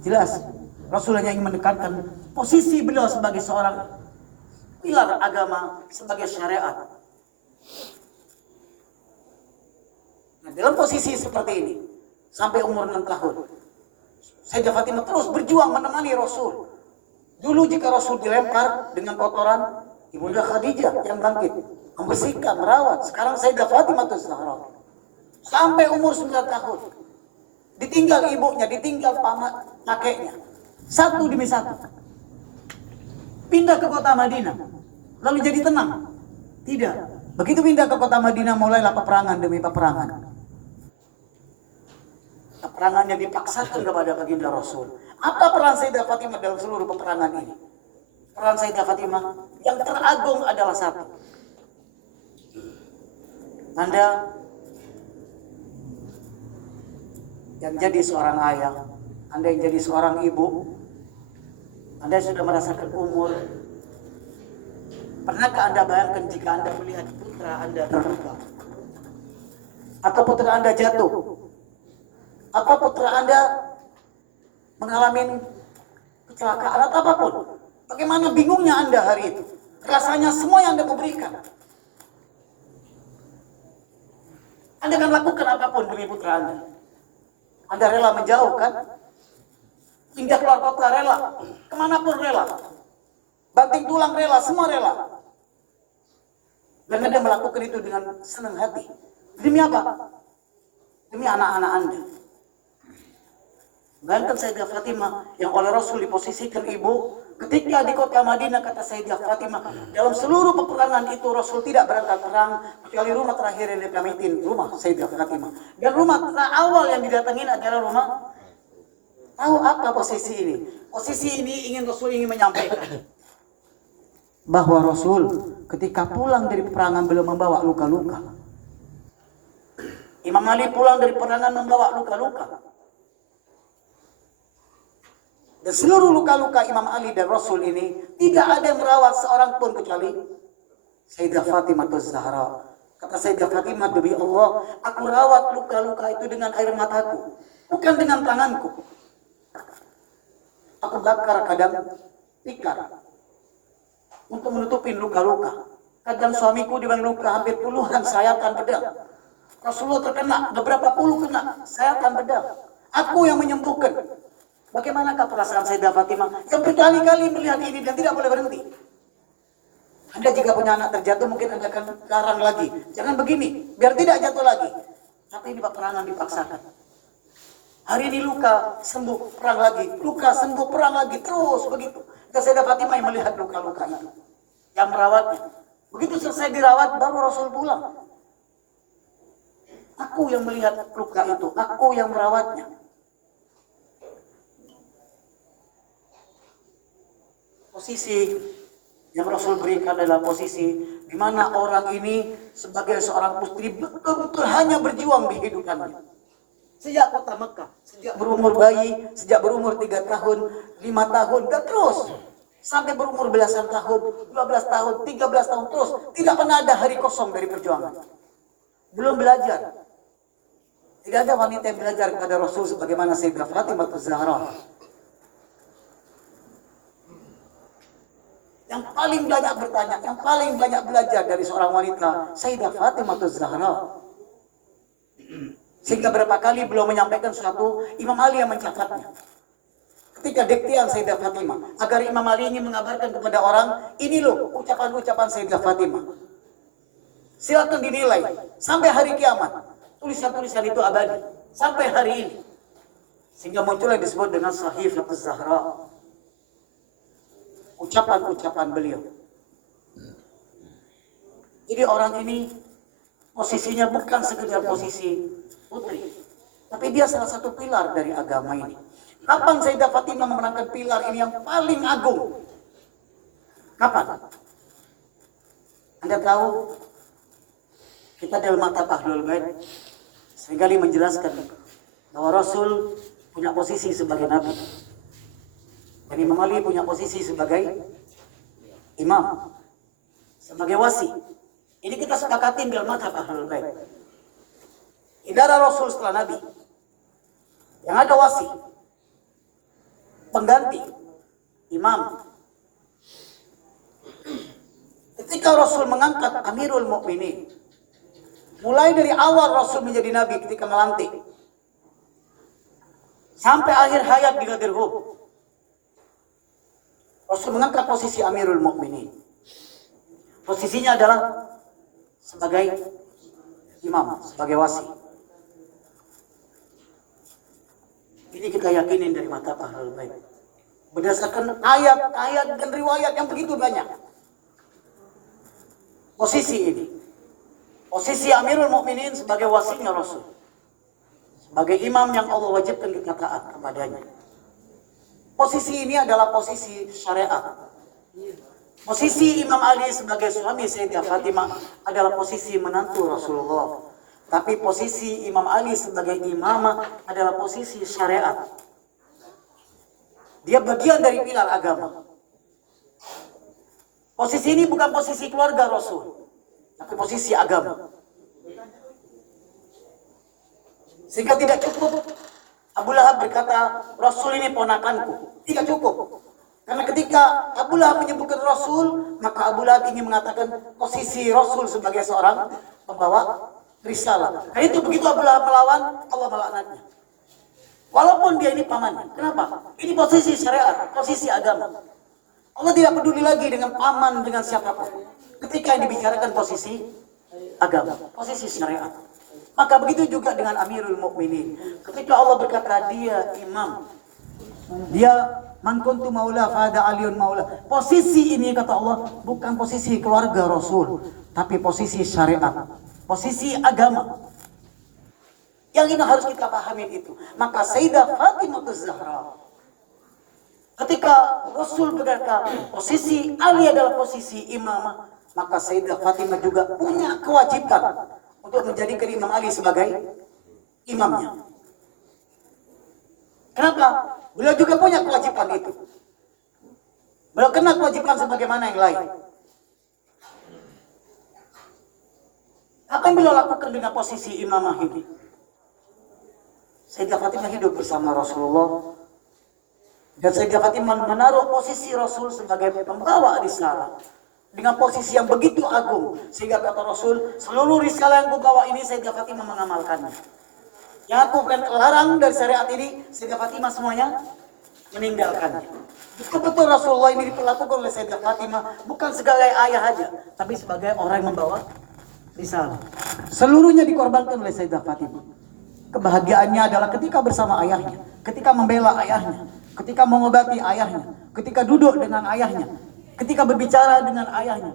Jelas. Rasulullah ingin menekankan posisi beliau sebagai seorang pilar agama, sebagai syariat. Nah, dalam posisi seperti ini, sampai umur 6 tahun, Sayyidah Fatimah terus berjuang menemani Rasul. Dulu jika Rasul dilempar dengan kotoran, Ibunda Khadijah yang bangkit, membersihkan, merawat. Sekarang Sayyidah Fatimah Zahra. Sampai umur 9 tahun. Ditinggal ibunya, ditinggal kakeknya. Satu demi satu. Pindah ke kota Madinah. Lalu jadi tenang. Tidak. Begitu pindah ke kota Madinah, mulailah peperangan demi peperangan. Peperangan yang dipaksakan kepada baginda Rasul. Apa peran Sayyidah Fatimah dalam seluruh peperangan ini? Peran Sayyidah Fatimah yang teragung adalah satu. Anda yang jadi seorang ayah, Anda yang jadi seorang ibu, Anda sudah merasakan umur. Pernahkah Anda bayangkan jika Anda melihat putra Anda terluka? Atau putra Anda jatuh? Atau putra Anda mengalami kecelakaan atau apapun? Bagaimana bingungnya Anda hari itu? Rasanya semua yang Anda memberikan. Anda akan lakukan apapun demi putra Anda. Anda rela menjauh kan? Pindah keluar kota rela. Kemanapun rela. Banting tulang rela, semua rela. Dan Anda melakukan itu dengan senang hati. Demi apa? Demi anak-anak Anda. Bayangkan Sayyidah Fatimah yang oleh Rasul diposisikan ibu. Ketika di kota Madinah, kata Sayyidah Fatimah, dalam seluruh peperangan itu Rasul tidak berangkat perang kecuali rumah terakhir yang dipamitin, rumah Sayyidah Fatimah. Dan rumah awal yang didatengin adalah rumah. Tahu apa posisi ini? Posisi ini Rasul ingin menyampaikan bahwa Rasul ketika pulang dari peperangan belum membawa luka-luka. Imam Ali pulang dari peperangan membawa luka-luka. Dan seluruh luka-luka Imam Ali dan Rasul ini tidak ada yang merawat seorang pun kecuali Sayyidah Fatimah Az-Zahra. Kata Sayyidah Fatimah, demi Allah, aku rawat luka-luka itu dengan air mataku, bukan dengan tanganku. Aku bakar kadang tikar untuk menutupin luka-luka. Kadang suamiku dengan luka hampir puluhan sayatan pedang. Rasulullah terkena, beberapa puluh kena sayatan pedang. Aku yang menyembuhkan. Bagaimanakah perasaan Sayyidah Fatimah yang berkali-kali melihat ini dan tidak boleh berhenti? Anda jika punya anak terjatuh mungkin Anda akan larang lagi. Jangan begini, biar tidak jatuh lagi. Tapi ini peperangan dipaksakan. Hari ini luka, sembuh, perang lagi. Luka, sembuh, perang lagi. Terus begitu. Dan Sayyidah Fatimah yang melihat luka-luka itu. Yang merawatnya. Begitu selesai dirawat, baru Rasul pulang. Aku yang melihat luka itu. Aku yang merawatnya. Posisi yang Rasul berikan adalah posisi di mana orang ini sebagai seorang putri betul-betul hanya berjuang di hidupannya. Sejak kota Mekah, sejak berumur bayi, sejak berumur 3 tahun, 5 tahun, dan terus sampai berumur belasan tahun, 12 tahun, 13 tahun terus. Tidak pernah ada hari kosong dari perjuangan. Belum belajar. Tidak ada wanita yang belajar kepada Rasul sebagaimana Sayyidah Fatimah Az-Zahra. Yang paling banyak bertanya, yang paling banyak belajar dari seorang wanita, Sayyidah Fatimah Az-Zahra. Sehingga berapa kali beliau menyampaikan sesuatu, Imam Ali yang mencatatnya. Ketika diktian Sayyidah Fatimah, agar Imam Ali ingin mengabarkan kepada orang, ini loh ucapan-ucapan Sayyidah Fatimah. Silakan dinilai, sampai hari kiamat. Tulisan-tulisan itu abadi, sampai hari ini. Sehingga muncul yang disebut dengan Sahifah Az-Zahra. Ucapan-ucapan beliau. Jadi orang ini posisinya bukan sekedar posisi putri, tapi dia salah satu pilar dari agama ini. Kapan Sayyidah Fatimah memenangkan pilar ini yang paling agung? Kapan? Anda tahu, kita dalam mata Ahlul Bait seringkali menjelaskan bahwa Rasul punya posisi sebagai Nabi. Dan Imam Ali punya posisi sebagai imam, sebagai wasi. Ini kita sepakatin dalam mazhab Ahlul Bait. Tidak ada Rasul setelah Nabi. Yang ada wasi, pengganti, imam. Ketika Rasul mengangkat Amirul Mukminin, mulai dari awal Rasul menjadi Nabi ketika melantik, sampai akhir hayat di Ghadir Hum, Rasul mengangkat posisi Amirul Mukminin. Posisinya adalah sebagai imam, sebagai wasi. Ini kita yakinin dari mata Ahlul Bait. Berdasarkan ayat-ayat dan riwayat yang begitu banyak. Posisi ini. Posisi Amirul Mukminin sebagai wasinya Rasul. Sebagai imam yang Allah wajibkan kita taat kepadanya. Posisi ini adalah posisi syariat. Posisi Imam Ali sebagai suami Sayyidah Fatimah adalah posisi menantu Rasulullah. Tapi posisi Imam Ali sebagai imamah adalah posisi syariat. Dia bagian dari pilar agama. Posisi ini bukan posisi keluarga Rasul, tapi posisi agama. Sehingga tidak cukup Abu Lahab berkata, Rasul ini ponakanku. Tidak cukup. Karena ketika Abu Lahab menyebutkan Rasul, maka Abu Lahab ingin mengatakan posisi Rasul sebagai seorang pembawa risalah. Karena itu begitu Abu Lahab melawan, Allah melaknatnya. Walaupun dia ini pamannya. Kenapa? Ini posisi syariat, posisi agama. Allah tidak peduli lagi dengan paman, dengan siapapun. Ketika yang dibicarakan posisi agama, posisi syariat. Maka begitu juga dengan Amirul Mukminin. Ketika Allah berkata dia imam, dia man kuntu maula fada aliyun maula. Posisi ini kata Allah bukan posisi keluarga Rasul, tapi posisi syariat, posisi agama. Yang ini harus kita pahami itu. Maka Sayyidah Fatimah Az-Zahra, ketika Rasul berkata posisi Ali adalah posisi imamah, maka Sayyidah Fatimah juga punya kewajiban untuk menjadikan Imam Ali sebagai imamnya. Kenapa? Beliau juga punya kewajiban itu. Beliau kena kewajiban sebagaimana yang lain. Apa yang beliau lakukan dengan posisi imamah ini? Sayyidah Fatimah hidup bersama Rasulullah. Dan Sayyidah Fatimah menaruh posisi Rasul sebagai pembawa risalah. Dengan posisi yang begitu agung. Sehingga kata Rasul, seluruh risalah yang kubawa ini Sayyidah Fatimah mengamalkannya. Yang aku bukan larang dari syariat ini, Sayyidah Fatimah semuanya meninggalkannya. Betul-betul Rasulullah ini diperlakukan oleh Sayyidah Fatimah bukan sebagai ayah saja, tapi sebagai orang yang membawa risalah. Seluruhnya dikorbankan oleh Sayyidah Fatimah. Kebahagiaannya adalah ketika bersama ayahnya, ketika membela ayahnya, ketika mengobati ayahnya, ketika duduk dengan ayahnya, ketika berbicara dengan ayahnya.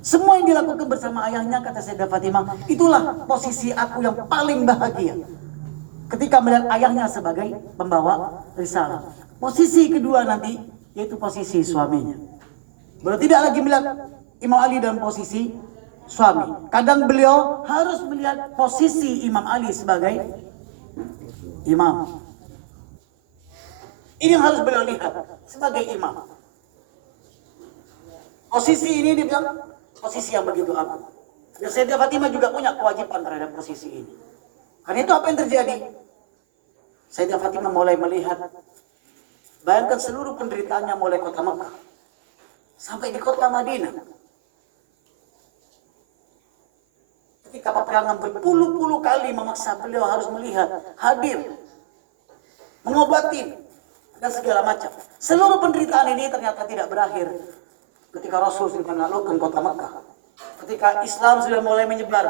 Semua yang dilakukan bersama ayahnya, kata Sayyidah Fatimah, itulah posisi aku yang paling bahagia. Ketika melihat ayahnya sebagai pembawa risalah. Posisi kedua nanti, yaitu posisi suaminya. Beliau tidak lagi melihat Imam Ali dalam posisi suami. Kadang beliau harus melihat posisi Imam Ali sebagai imam. Ini yang harus beliau lihat sebagai imam. Posisi ini dibilang posisi yang begitu agung. Dan Sayyidah Fatimah juga punya kewajiban terhadap posisi ini. Karena itu apa yang terjadi? Sayyidah Fatimah mulai melihat, bayangkan seluruh penderitaannya mulai kota Mekah sampai di kota Madinah. Ketika peperangan berpuluh-puluh kali memaksa beliau harus melihat, hadir, mengobati, dan segala macam. Seluruh penderitaan ini ternyata tidak berakhir ketika Rasul sudah menaklukkan kota Mekah. Ketika Islam sudah mulai menyebar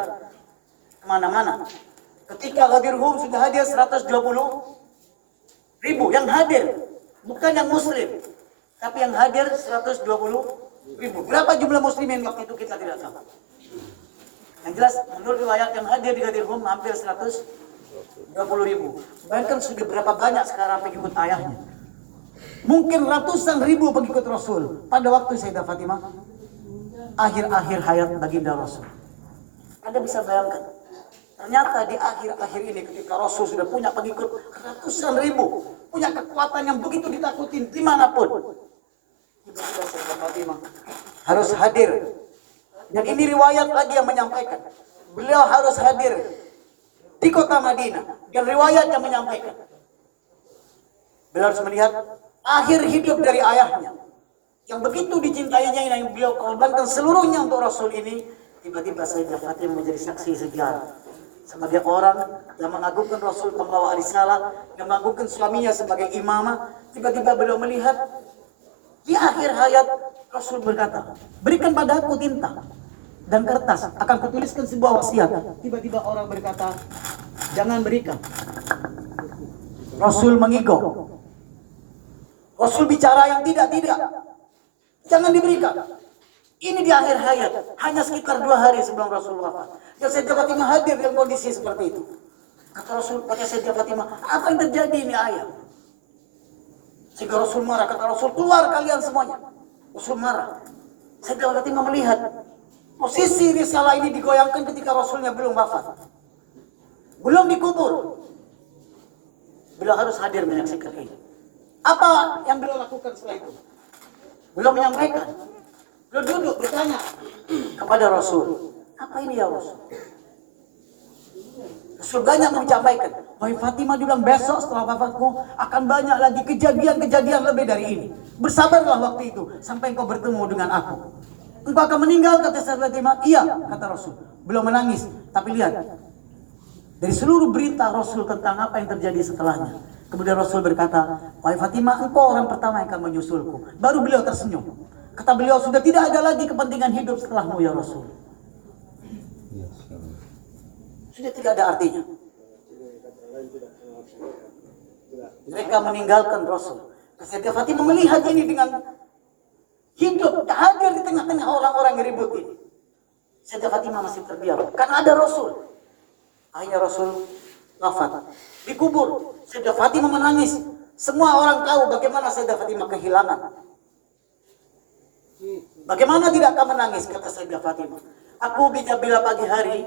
kemana-mana. Ketika Ghadir Hum sudah hadir 120.000 yang hadir. Bukan yang muslim. Tapi yang hadir 120.000. Berapa jumlah muslimin waktu itu kita tidak tahu. Yang jelas menurut riwayat yang hadir di Ghadir Hum hampir 120.000. Bayangkan sudah berapa banyak sekarang pengikut ayahnya. Mungkin ratusan ribu pengikut Rasul pada waktu Sayyidah Fatimah akhir-akhir hayat baginda Rasul. Anda bisa bayangkan, ternyata di akhir-akhir ini ketika Rasul sudah punya pengikut ratusan ribu, punya kekuatan yang begitu ditakutin dimanapun, tiba-tiba Sayyidah Fatimah harus hadir. Dan ini riwayat lagi yang menyampaikan, beliau harus hadir di kota Madinah. Dan riwayat yang menyampaikan, beliau harus melihat akhir hidup dari ayahnya yang begitu dicintainya, yang beliau korbankan seluruhnya untuk Rasul ini. Tiba-tiba Sayyidah Fatimah menjadi saksi sejarah sebagai orang yang mengagungkan Rasul pembawa risalah, yang mengagungkan suaminya sebagai imamah. Tiba-tiba beliau melihat di akhir hayat Rasul berkata, berikan padaku tinta dan kertas, akan kutuliskan sebuah wasiat. Tiba-tiba orang berkata, jangan berikan. Rasul mengigau. Rasul bicara yang tidak-tidak. Jangan diberikan. Ini di akhir hayat. Hanya sekitar 2 hari sebelum Rasul wafat. Dan Sayyidah Fatimah hadir dalam kondisi seperti itu. Kata Rasul pada Sayyidah Fatimah, apa yang terjadi ini ayah? Sehingga Rasul marah. Kata Rasul, keluar kalian semuanya. Rasul marah. Sayyidah Fatimah melihat posisi risalah ini digoyangkan ketika Rasulnya belum wafat. Belum dikubur. Beliau harus hadir menyaksikan ini. Apa yang beliau lakukan setelah itu? Beliau menyampaikan. Beliau duduk bertanya kepada Rasul. Apa ini ya Rasul? Rasul banyak menyampaikan. Wahai Fatimah, dibilang besok setelah wafatku akan banyak lagi kejadian-kejadian lebih dari ini. Bersabarlah waktu itu sampai engkau bertemu dengan aku. Engkau akan meninggal, kata Sayyidah Fatimah. Iya, kata Rasul. Beliau menangis. Tapi lihat, dari seluruh berita Rasul tentang apa yang terjadi setelahnya. Kemudian Rasul berkata, wahai Fatimah, engkau orang pertama yang akan menyusulku. Baru beliau tersenyum. Kata beliau, sudah tidak ada lagi kepentingan hidup setelahmu ya Rasul. sudah tidak ada artinya. Mereka meninggalkan Rasul. Sayyidah Fatimah melihat ini dengan hidup, hadir di tengah-tengah orang-orang yang ribut ini. Sayyidah Fatimah masih terdiam, karena ada Rasul. Akhirnya Rasul wafat, dikubur. Sayyidah Fatimah menangis. Semua orang tahu bagaimana Sayyidah Fatimah kehilangan. Bagaimana tidak akan menangis, kata Sayyidah Fatimah. Aku bila pagi hari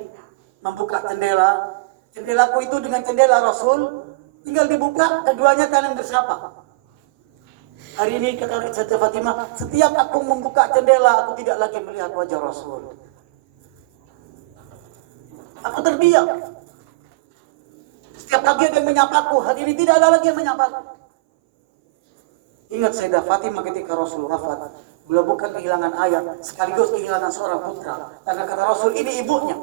membuka jendela, jendelaku itu dengan jendela Rasul, tinggal dibuka, keduanya saling bersapa. Hari ini kata Sayyidah Fatimah, setiap aku membuka jendela, aku tidak lagi melihat wajah Rasul. Aku terdiam. Setiap pagi ada yang menyapaku, hari ini tidak ada lagi yang menyapaku. Ingat Sayyidah Fatimah ketika Rasul wafat, beliau bukan kehilangan ayah, sekaligus kehilangan seorang putra. Karena kata Rasul, ini ibunya.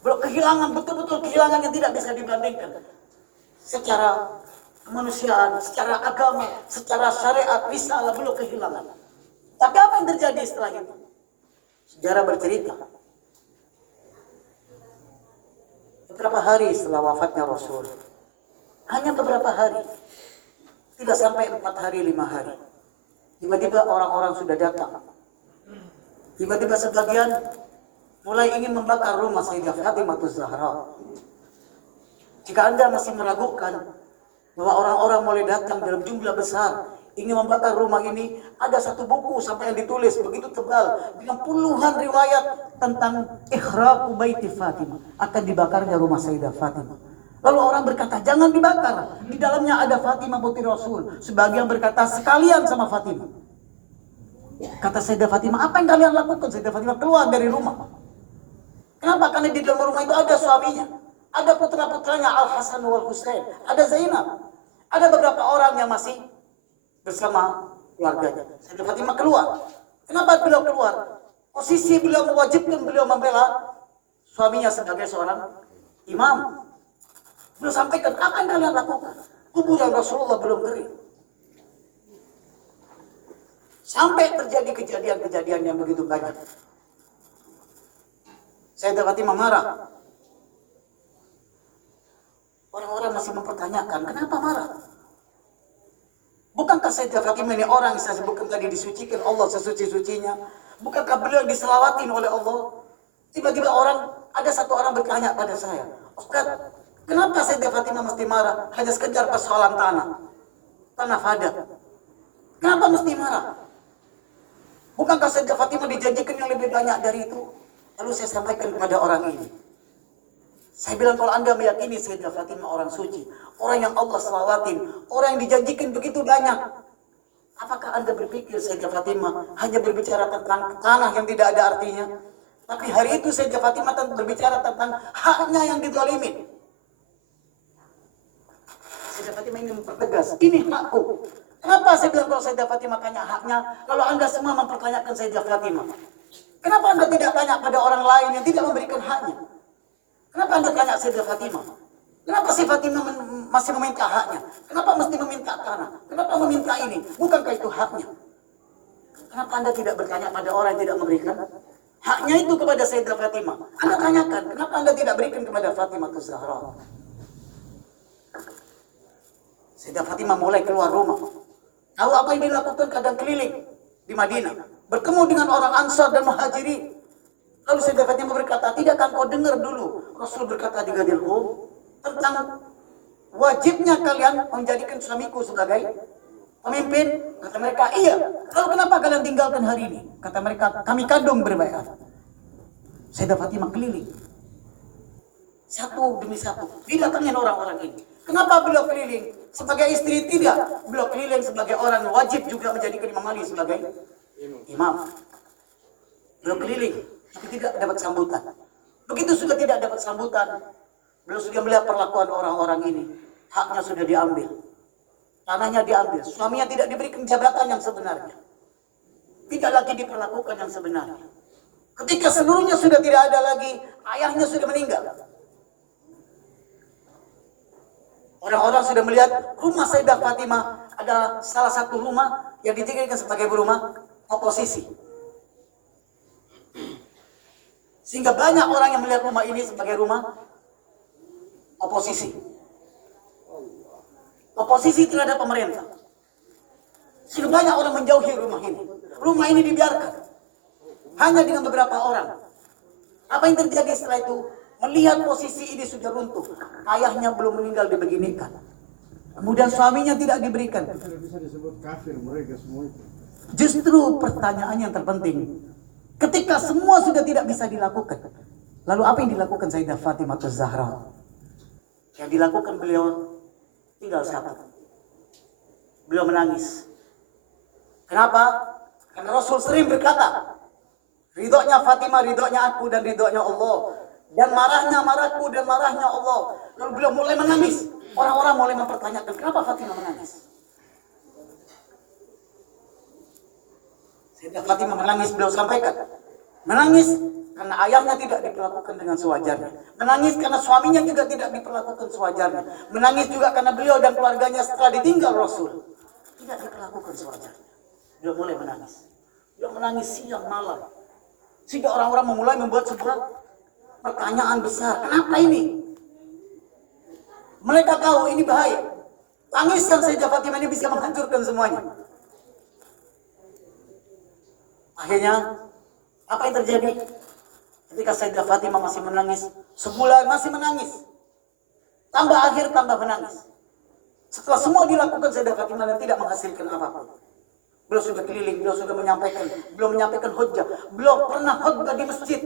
Beliau kehilangan, betul-betul kehilangan yang tidak bisa dibandingkan. Secara kemanusiaan, secara agama, secara syariat, risalah, beliau kehilangan. Tapi apa yang terjadi setelah itu? Sejarah bercerita. Beberapa hari setelah wafatnya Rasul, hanya beberapa hari, tidak sampai 4 hari, 5 hari, tiba-tiba orang-orang sudah datang. Tiba-tiba sebagian mulai ingin membakar rumah Sayyidah Fatimah Zahra. Jika Anda masih meragukan bahwa orang-orang mulai datang dalam jumlah besar ingin membakar rumah ini, ada satu buku sampai yang ditulis begitu tebal dengan puluhan riwayat tentang ikhraqu baiti Fatimah, akan dibakarnya rumah Sayyidah Fatimah. Lalu orang berkata, jangan dibakar, di dalamnya ada Fatimah putri Rasul. Sebagian berkata, sekalian sama Fatimah. Kata Sayyidah Fatimah, apa yang kalian lakukan? Sayyidah Fatimah keluar dari rumah. Kenapa? Karena di dalam rumah itu ada suaminya, ada putra-putranya Al-Hasan wal Husain, ada Zainab, ada beberapa orang yang masih bersama keluarganya. Sayyidah Fatimah keluar. Kenapa beliau keluar? Posisi beliau mewajibkan beliau membela suaminya sebagai seorang imam. Beliau sampaikan, apa yang kalian lakukan? Kuburan Rasulullah belum kering. Sampai terjadi kejadian-kejadian yang begitu banyak. Sayyidah Fatimah marah. Orang-orang masih mempertanyakan, kenapa marah? Bukankah Sayyidah Fatimah ini orang yang saya sebutkan tadi disucikan Allah sesuci-sucinya? Bukankah beliau diselawatin oleh Allah? Tiba-tiba ada satu orang bertanya pada saya, Ustaz, kenapa Sayyidah Fatimah mesti marah? Hanya sekedar persoalan tanah fada. Kenapa mesti marah? Bukankah Sayyidah Fatimah dijanjikan yang lebih banyak dari itu? Lalu saya sampaikan kepada orang ini. Saya bilang, kalau Anda meyakini Sayyidah Fatimah orang suci, orang yang Allah selawatin, orang yang dijanjikan begitu banyak, apakah Anda berpikir Sayyidah Fatimah hanya berbicara tentang tanah yang tidak ada artinya? Tapi hari itu Sayyidah Fatimah berbicara tentang haknya yang dizalimin. Sayyidah Fatimah ingin mempertegas, ini hakku. Kenapa saya bilang kalau Sayyidah Fatimah tanya haknya, kalau Anda semua mempertanyakan Sayyidah Fatimah? Kenapa Anda tidak tanya pada orang lain yang tidak memberikan haknya? Kenapa Anda tanya Sayyidah Fatimah? Kenapa si Fatimah masih meminta haknya? Kenapa mesti meminta tanah? Kenapa meminta ini? Bukankah itu haknya? Kenapa Anda tidak bertanya pada orang yang tidak memberikan haknya itu kepada Sayyidah Fatimah? Anda tanyakan, kenapa Anda tidak berikan kepada Fatimah Zahra? Sayyidah Fatimah mulai keluar rumah. Tahu apa yang dilakukan? Kadang keliling di Madinah, bertemu dengan orang Ansar dan Muhajirin. Lalu Sayyidah Fatimah berkata, tidakkah kau dengar dulu Rasul berkata di Ghadir Hum tentang wajibnya kalian menjadikan suamiku sebagai pemimpin? Kata mereka, iya. Lalu kenapa kalian tinggalkan hari ini? Kata mereka, kami kadung berbaiat. Sayyidah Fatimah keliling satu demi satu, didatangin orang-orang ini. Kenapa beliau keliling? Sebagai istri tidak, beliau keliling sebagai orang yang wajib juga menjadikan Imam Ali sebagai imam. Beliau keliling, tapi tidak dapat sambutan. Begitu sudah tidak dapat sambutan, beliau sudah melihat perlakuan orang-orang ini. Haknya sudah diambil, tanahnya diambil, suaminya tidak diberikan jabatan yang sebenarnya, tidak lagi diperlakukan yang sebenarnya. Ketika seluruhnya sudah tidak ada lagi, ayahnya sudah meninggal. Orang-orang sudah melihat rumah Sayyidah Fatimah adalah salah satu rumah yang dijadikan sebagai rumah oposisi. Sehingga banyak orang yang melihat rumah ini sebagai rumah oposisi. Oposisi terhadap pemerintah. Sehingga banyak orang menjauhi rumah ini. Rumah ini dibiarkan. Hanya dengan beberapa orang. Apa yang terjadi setelah itu? Melihat posisi ini sudah runtuh. Ayahnya belum meninggal dibeginikan. Kemudian suaminya tidak diberikan. Bisa disebut kafir mereka semua itu. Justru pertanyaan yang terpenting. Ketika semua sudah tidak bisa dilakukan. Lalu apa yang dilakukan Sayyidah Fatimah Az-Zahra? Yang dilakukan beliau tinggal satu. Beliau menangis. Kenapa? Karena Rasul sering berkata, ridhonya Fatimah, ridhonya aku, dan ridhonya Allah. Dan marahnya marahku, dan marahnya Allah. Lalu beliau mulai menangis. Orang-orang mulai mempertanyakan, kenapa Fatimah menangis? Sayyidah Fatimah menangis, beliau sampaikan. Menangis karena ayahnya tidak diperlakukan dengan sewajarnya. Menangis karena suaminya juga tidak diperlakukan sewajarnya. Menangis juga karena beliau dan keluarganya setelah ditinggal Rasul tidak diperlakukan sewajarnya. Beliau mulai menangis. Beliau menangis siang malam. Sehingga orang-orang memulai membuat sebuah pertanyaan besar. Kenapa ini? Mereka tahu ini bahaya. Tangisan Sayyidah Fatimah ini bisa menghancurkan semuanya. Akhirnya, apa yang terjadi? Ketika Sayyidah Fatimah masih menangis, sebulan masih menangis. Tambah akhir, tambah menangis. Setelah semua dilakukan Sayyidah Fatimah dan tidak menghasilkan apa-apa. Beliau sudah keliling, beliau sudah menyampaikan hujjah. Beliau pernah khutbah di masjid.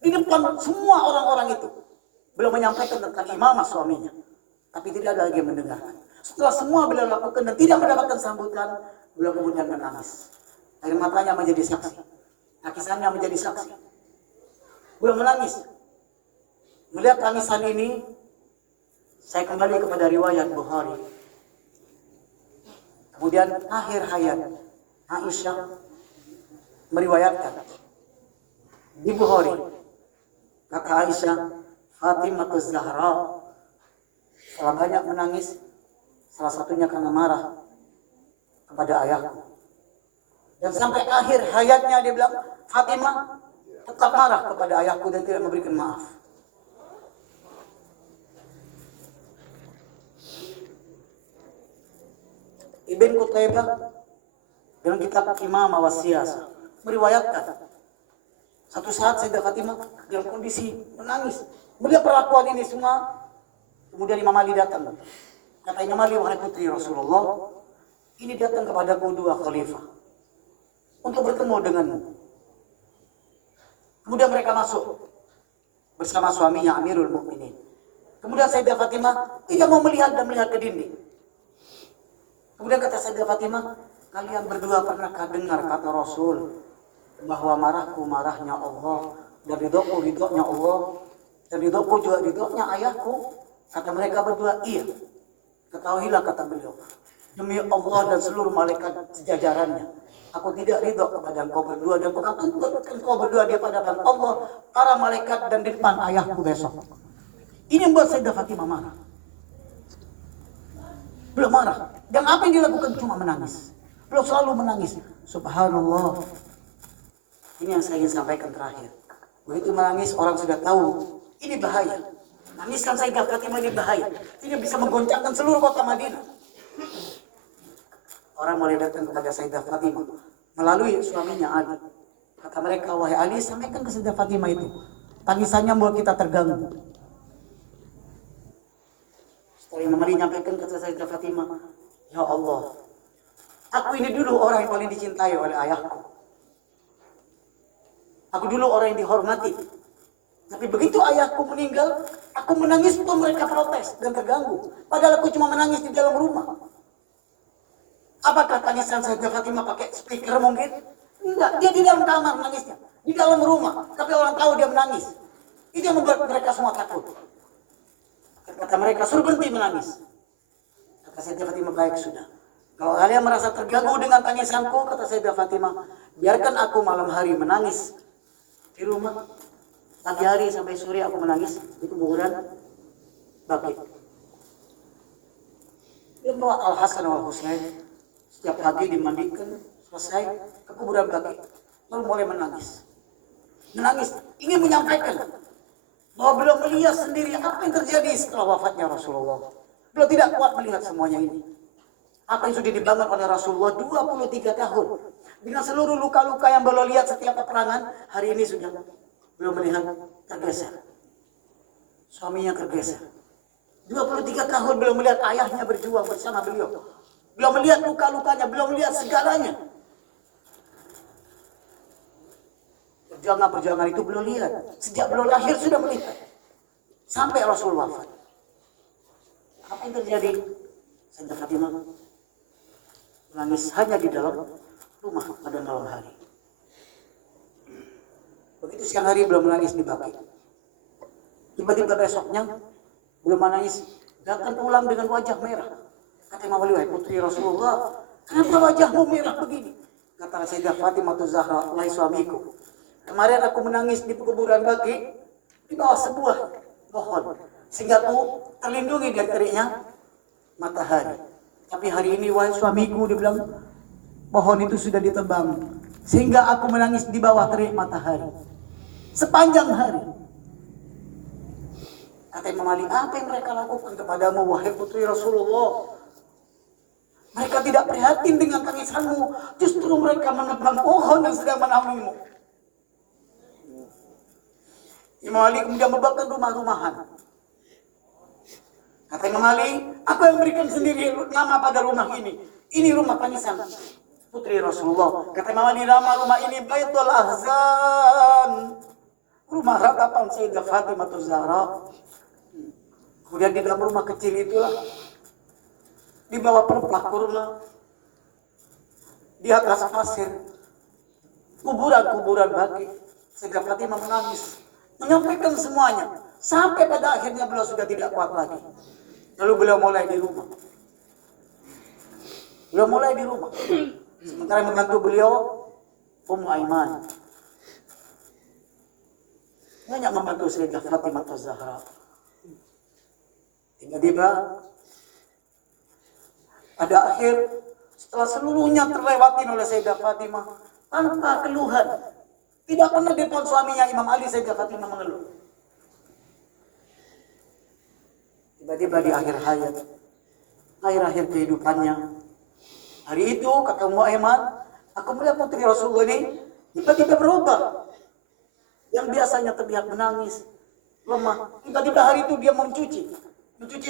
Di depan semua orang-orang itu. Beliau menyampaikan tentang imamah suaminya. Tapi tidak ada lagi yang mendengarkan. Setelah semua beliau lakukan dan tidak mendapatkan sambutan, beliau kemudian menangis. Air matanya menjadi saksi. Tangisannya menjadi saksi. Beliau menangis. Melihat tangisan ini, saya kembali kepada riwayat Bukhari. Kemudian akhir hayat Aisyah meriwayatkan di Bukhari, kata Aisyah, Fatimah Az-Zahra setelah banyak menangis, salah satunya karena marah kepada ayahku. Dan sampai akhir hayatnya dia bilang, Fatimah tetap marah kepada ayahku dan tidak memberikan maaf. Ibn Qutaybah dalam kitab Imamah wa Siyasah meriwayatkan satu saat Sayyidah Fatimah dalam kondisi menangis melihat perlakuan ini semua. Kemudian Imam Ali datang. Kata Imam Ali, wahai putri Rasulullah, ini datang kepadaku dua khalifah untuk bertemu denganmu. Kemudian mereka masuk bersama suaminya Amirul Mukminin. Kemudian Sayyidah Fatimah tidak mau melihat dan melihat ke dinding. Kemudian kata Sayyidah Fatimah, kalian berdua pernahkah dengar kata Rasul bahwa marahku marahnya Allah dan ridhoku ridhonya Allah dan ridhoku juga ridhonya ayahku? Kata mereka berdua, iya. Ketahuilah, kata beliau, demi Allah dan seluruh malaikat sejajarannya, aku tidak ridho kepada engkau berdua dan bukan engkau berdua di hadapan Allah, para malaikat dan di depan ayahku besok. Ini membuat Sayyidah Fatimah marah. Beliau marah. Dan apa yang dilakukan cuma menangis. Beliau selalu menangis. Subhanallah. Ini yang saya ingin sampaikan terakhir. Begitu menangis, orang sudah tahu ini bahaya. Nangiskan Sayyidah Fatimah ini bahaya. Ini bisa menggoncangkan seluruh kota Madinah. Orang mulai datang kepada Sayyidah Fatimah melalui suaminya Ali. Kata mereka, wahai Ali, sampaikan ke Sayyidah Fatimah itu. Tangisannya membuat kita terganggu. Setelah Imam Ali menyampaikan ke Sayyidah Fatimah, ya Allah, aku ini dulu orang yang paling dicintai oleh ayahku. Aku dulu orang yang dihormati. Tapi begitu ayahku meninggal, aku menangis pun mereka protes dan terganggu. Padahal aku cuma menangis di dalam rumah. Apakah tangisan Sayyidah Fatimah pakai speaker mungkin? Enggak, dia di dalam kamar menangisnya. Di dalam rumah, tapi orang tahu dia menangis. Itu yang membuat mereka semua takut. Kata mereka, suruh berhenti menangis. Kata Sayyidah Fatimah, baik sudah. Kalau kalian merasa terganggu dengan tangisanku, kata Sayyidah Fatimah, biarkan aku malam hari menangis di rumah. Pagi hari sampai sore aku menangis di kuburan Baqi. Dia bawa Al-Hasan wal Husain setiap pagi dimandikan, selesai ke kuburan Baqi, lalu mulai menangis. menangis, ingin menyampaikan bahwa beliau melihat sendiri apa yang terjadi setelah wafatnya Rasulullah. Beliau tidak kuat melihat semuanya ini. Apa yang sudah dibangun oleh Rasulullah 23 tahun. Dengan seluruh luka-luka yang beliau lihat setiap peperangan, hari ini sudah beliau melihat tergeser. Suaminya tergeser. 23 tahun beliau melihat ayahnya berjuang bersama beliau. Beliau melihat luka-lukanya, beliau melihat segalanya. Perjuangan-perjuangan itu beliau lihat. Sejak beliau lahir sudah melihat. Sampai Rasul wafat. Apa yang terjadi? Sayyidah Fatimah menangis hanya di dalam rumah pada malam hari. Begitu siang hari beliau menangis di Baqi. Tiba-tiba besoknya beliau menangis, datang pulang dengan wajah merah. Kata Imam Ali, putri Rasulullah, kenapa wajahmu merah begini? Kata Sayyidah Fatimah Zahra, wahai suamiku, kemarin aku menangis di kuburan Baqi di bawah sebuah pohon, sehingga aku terlindungi dari teriknya matahari. Tapi hari ini wahai suamiku, dia bilang, pohon itu sudah ditebang, sehingga aku menangis di bawah terik matahari sepanjang hari. Kata Imam Ali, apa yang mereka lakukan kepadamu wahai putri Rasulullah? Mereka tidak prihatin dengan tangisanmu, justru mereka menebang pohon yang sedang menaungimu. Imam Ali kemudian membakar rumah-rumahan. Kata Imam Ali, aku yang berikan sendiri nama pada rumah ini. Ini rumah tangisan putri Rasulullah. Kata Imam Ali, nama rumah ini Baitul Ahzan, rumah ratapan Sayyidah Fatimah Zahra. Kemudian di dalam rumah kecil itulah, di bawah pelepah kurma, di atas pasir, kuburan-kuburan Baqi, Sayyidah Fatimah menangis, menyampaikan semuanya, sampai pada akhirnya beliau sudah tidak kuat lagi. Lalu beliau mulai di rumah. Sementara membantu beliau, Ummu Aiman. Banyak membantu Sayyidah Fatimah Zahra. Tiba-tiba pada akhir, setelah seluruhnya terlewatin oleh Sayyidah Fatimah tanpa keluhan, tidak pernah di depan suaminya Imam Ali Sayyidah Fatimah mengeluh. Tiba-tiba di akhir hayat, akhir kehidupannya, hari itu kata Ummu Aiman, aku melihat putri Rasulullah ini tiba-tiba berubah. Yang biasanya terlihat menangis, lemah, tiba-tiba hari itu dia mencuci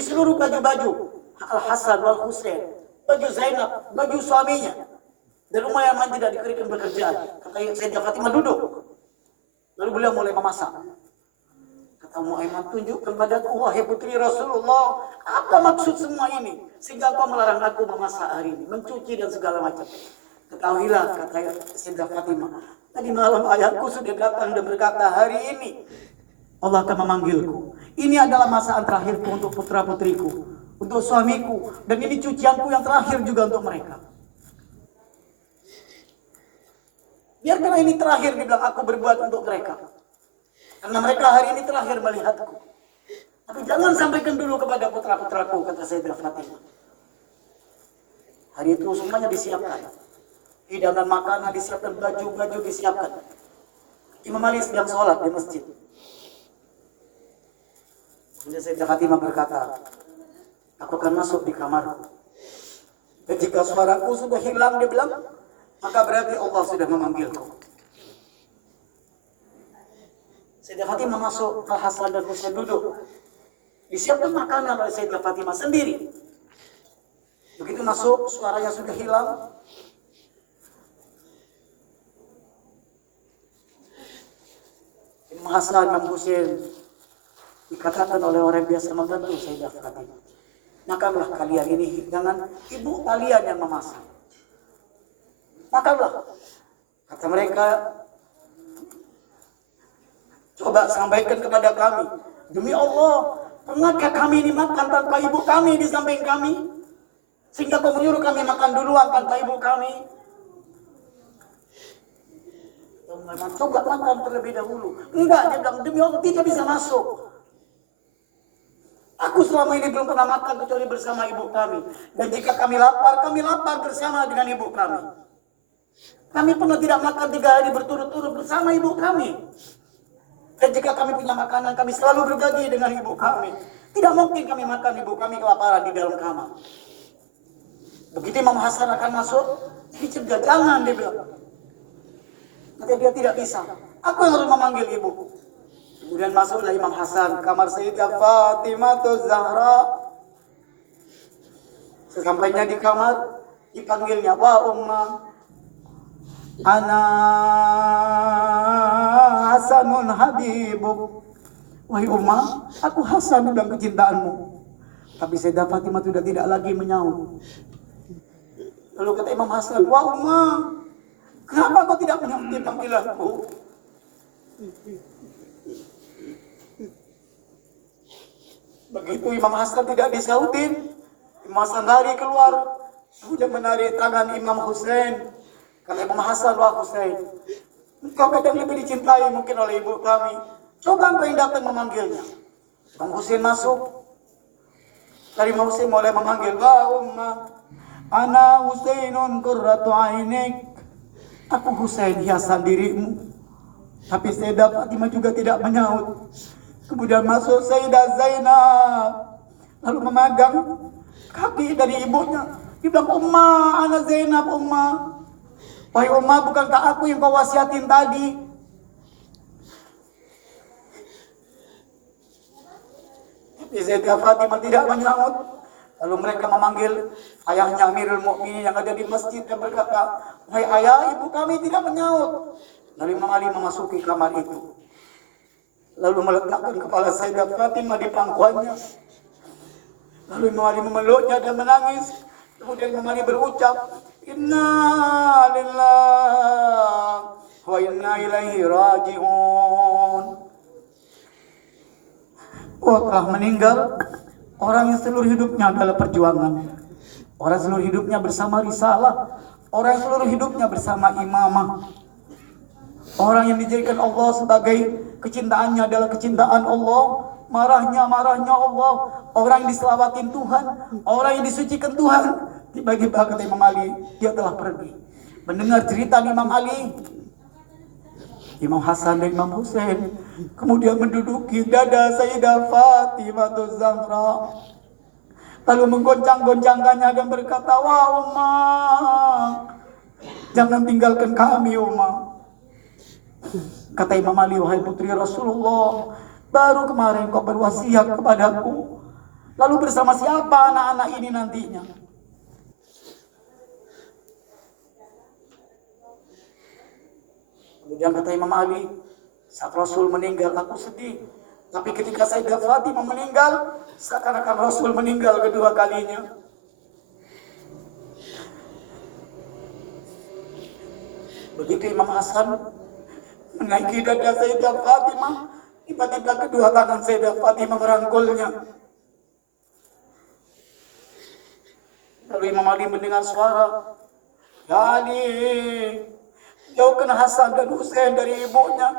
seluruh baju-baju Al-Hasan wal Husain, baju Zainab, baju suaminya. Dan Ummu Aiman tidak diberikan pekerjaan. Kata Sayyidah Fatimah, duduk. Lalu beliau mulai memasak. Kata Ummu Aiman, tunjukkan padaku wahai putri Rasulullah, apa maksud semua ini sehingga kau melarang aku memasak hari ini, mencuci dan segala macam. Ketahuilah, kata Sayyidah Fatimah, tadi malam ayahku sudah datang dan berkata, hari ini Allah akan memanggilku. Ini adalah masaan terakhirku untuk putra-putriku, untuk suamiku, dan ini cucianku yang terakhir juga untuk mereka. Biarkan ini terakhir, dibilang, aku berbuat untuk mereka. Karena mereka hari ini terakhir melihatku. Tapi jangan sampaikan dulu kepada putra-putraku, kata Sayyidah Fatimah. Hari itu semuanya disiapkan. Hidangan makanan disiapkan, baju-baju disiapkan. Imam Ali sedang sholat di masjid. Kemudian Sayyidah Fatimah berkata, aku akan masuk di kamarku. Ketika suaraku sudah hilang, dia bilang, maka berarti Allah sudah memanggilku. Sayyidah Fatimah masuk, Al-Hasan dan Husain duduk. Disiapkan makanan oleh Sayyidah Fatimah sendiri. Begitu masuk, suaranya sudah hilang. Imam Hasan dan Husain dikatakan oleh orang biasa membantu Sayyidah Fatimah. Makanlah kalian ini hidangan ibu kalian yang memasak. Makanlah. Kata mereka, coba sampaikan kepada kami. Demi Allah, pernahkah kami ini makan tanpa ibu kami di samping kami? Sehingga kau menyuruh kami makan duluan tanpa ibu kami? Coba makan terlebih dahulu. Enggak, dia bilang, demi Allah tidak bisa masuk. Aku selama ini belum pernah makan kecuali bersama ibu kami. Dan jika kami lapar bersama dengan ibu kami. Kami pernah tidak makan 3 hari berturut-turut bersama ibu kami. Dan jika kami punya makanan, kami selalu berbagi dengan ibu kami. Tidak mungkin kami makan ibu kami kelaparan di dalam kamar. Begitu Imam Hasan akan masuk, dicegah, jangan, dia bilang. Nanti dia tidak bisa. Aku yang harus memanggil ibu. Kemudian masuklah Imam Hasan, kamar Sayyidah Fatimah Zahra. Sesampainya di kamar, dipanggilnya, "Wa Umma, ana Hasanun Habibuk." Wahai Umma, aku Hasan dan kecintaanmu. Tapi Sayyidah Fatimah sudah tidak lagi menyaut. Lalu kata Imam Hasan, "Wah Umma, kenapa kau tidak menyauti panggilanku?" Begitu Imam Hasan tidak disautin, Imam Hasan lari keluar, kemudian menarik tangan Imam Husain. Kata Imam Hasan, "Wah Husain, engkau kadang lebih dicintai mungkin oleh ibu kami. Coba engkau yang datang memanggilnya." Imam Husain masuk. Dari Imam Husain mulai memanggil, "Wah Umma, ana Husainun qurratu ainik." Aku Husain, hiasan dirimu. Tapi Sayyidah Fatimah juga tidak menyaut. Kemudian masuk Sayyidah Zainab, lalu memegang kaki dari ibunya. Dia bilang, "Umma, ana Zainab, Umma." Wahai Umma, bukankah aku yang kau wasiatin tadi? Tapi Sayyidah Fatimah tidak menyaut. Lalu mereka memanggil ayahnya Amirul Mukminin yang ada di masjid dan berkata, "Wahai ayah, ibu kami tidak menyaut." Lalu Imam Ali memasuki kamar itu. Lalu meletakkan kepala Sayyidah Fatimah di pangkuannya. Lalu Imam Ali memeluknya dan menangis. Kemudian Imam Ali berucap, "Inna lillahi wa inna ilaihi raji'un." Oh, telah meninggal orang yang seluruh hidupnya adalah perjuangan. Orang seluruh hidupnya bersama risalah. Orang yang seluruh hidupnya bersama imamah. Orang yang dijadikan Allah sebagai kecintaannya adalah kecintaan Allah, marahnya Allah. Orang yang diselawatin Tuhan, orang yang disucikan Tuhan. Tiba-tiba kata Imam Ali, dia telah pergi. Mendengar cerita Imam Ali, Imam Hasan dan Imam Husain kemudian menduduki dada Sayyidah Fatimah Zahra. Lalu menggoncang-goncangkannya dan berkata, "Wah Umma, jangan tinggalkan kami Umma." Kata Imam Ali, "Wahai putri Rasulullah, baru kemarin kau berwasiat kepadaku. Lalu bersama siapa anak-anak ini nantinya?" Kemudian kata Imam Ali, "Saat Rasul meninggal aku sedih. Tapi ketika Sayyidah Fatimah meninggal, seakan-akan Rasul meninggal kedua kalinya." Begitu Imam Hasan menaiki dada Sayyidah Fatimah, tiba-tiba kedua tangan Sayyidah Fatimah merangkulnya. Lalu Imam Ali mendengar suara, "Ya Ali, jauhkan Hasan dan Husain dari ibunya,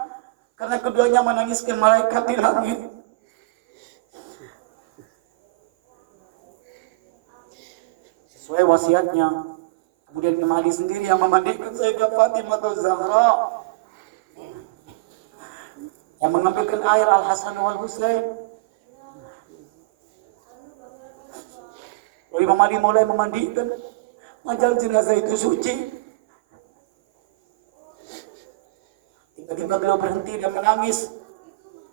karena keduanya menangiskan malaikat di langit." Sesuai wasiatnya, kemudian Imam Ali sendiri yang memandikan Sayyidah Fatimah Zahra, yang mengambilkan air Al-Hasan wal Husain. Lalu Imam Ali mulai memandikan, majal jenazah itu suci. Tiba-tiba beliau berhenti dan menangis.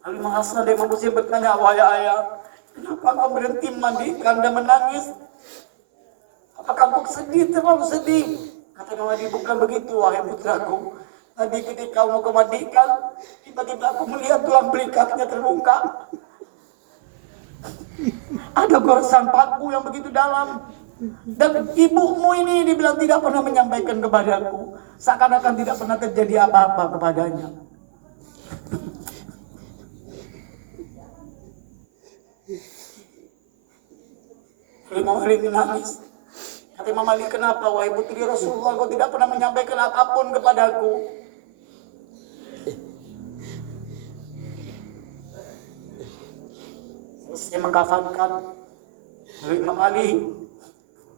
Lalu Imam Hasan dan Imam Husain bertanya, "Wahai ayah, kenapa kau berhenti memandikan dan menangis? Apakah kau sedih, terlalu sedih?" Kata Imam Ali, "Bukan begitu, wahai putraku. Tadi ketika mau kemandikan, tiba-tiba aku melihat tulang belikatnya terbungkak. Ada goresan paku yang begitu dalam. Dan ibumu ini dibilang tidak pernah menyampaikan kepadaku. Seakan-akan tidak pernah terjadi apa-apa kepadanya." Imam Ali menangis. Kata Imam Ali, "Kenapa wahai putri Rasulullah, kau tidak pernah menyampaikan apapun kepadaku?" Selesai mengkafankan, Imam Ali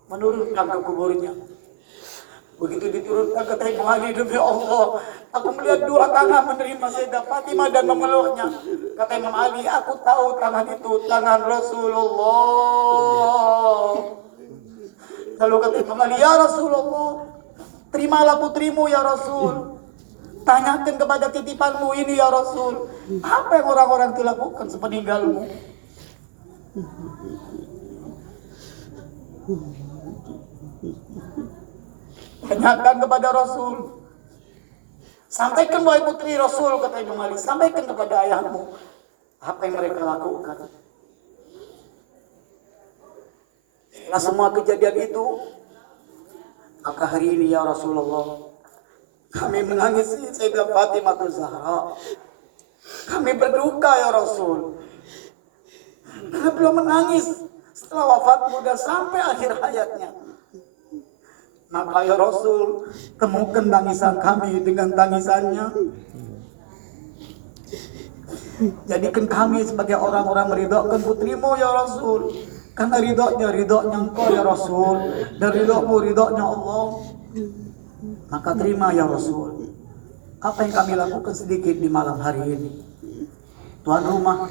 menurunkan ke kuburnya. Begitu diturunkan ke Imam Ali, demi Allah, aku melihat dua tangan menerima Sayyidah Fatimah dan memeluknya. Kata Imam Ali, aku tahu tangan itu tangan Rasulullah. Lalu kata Imam Ali, ya Rasulullah, terimalah putrimu ya Rasul. Tanyakan kepada titipanmu ini ya Rasul, apa yang orang-orang itu lakukan sepeninggalmu? Tanyakan kepada Rasul. Sampaikan wahai putri Rasul, kata Imam Ali, sampaikan kepada ayahmu apa yang mereka lakukan. Setelah semua kejadian itu, maka hari ini ya Rasulullah, kami menangisi Sayyidah Fatimah Zahra. Kami berduka ya Rasul. Karena beliau menangis setelah wafatmu dan sampai akhir hayatnya. Maka ya Rasul, temukan tangisan kami dengan tangisannya. Jadikan kami sebagai orang-orang meridhokan putrimu ya Rasul. Karena ridhonya engkau ya Rasul, dan ridhomu ridhonya Allah. Maka terima ya Rasul apa yang kami lakukan sedikit di malam hari ini. Tuan rumah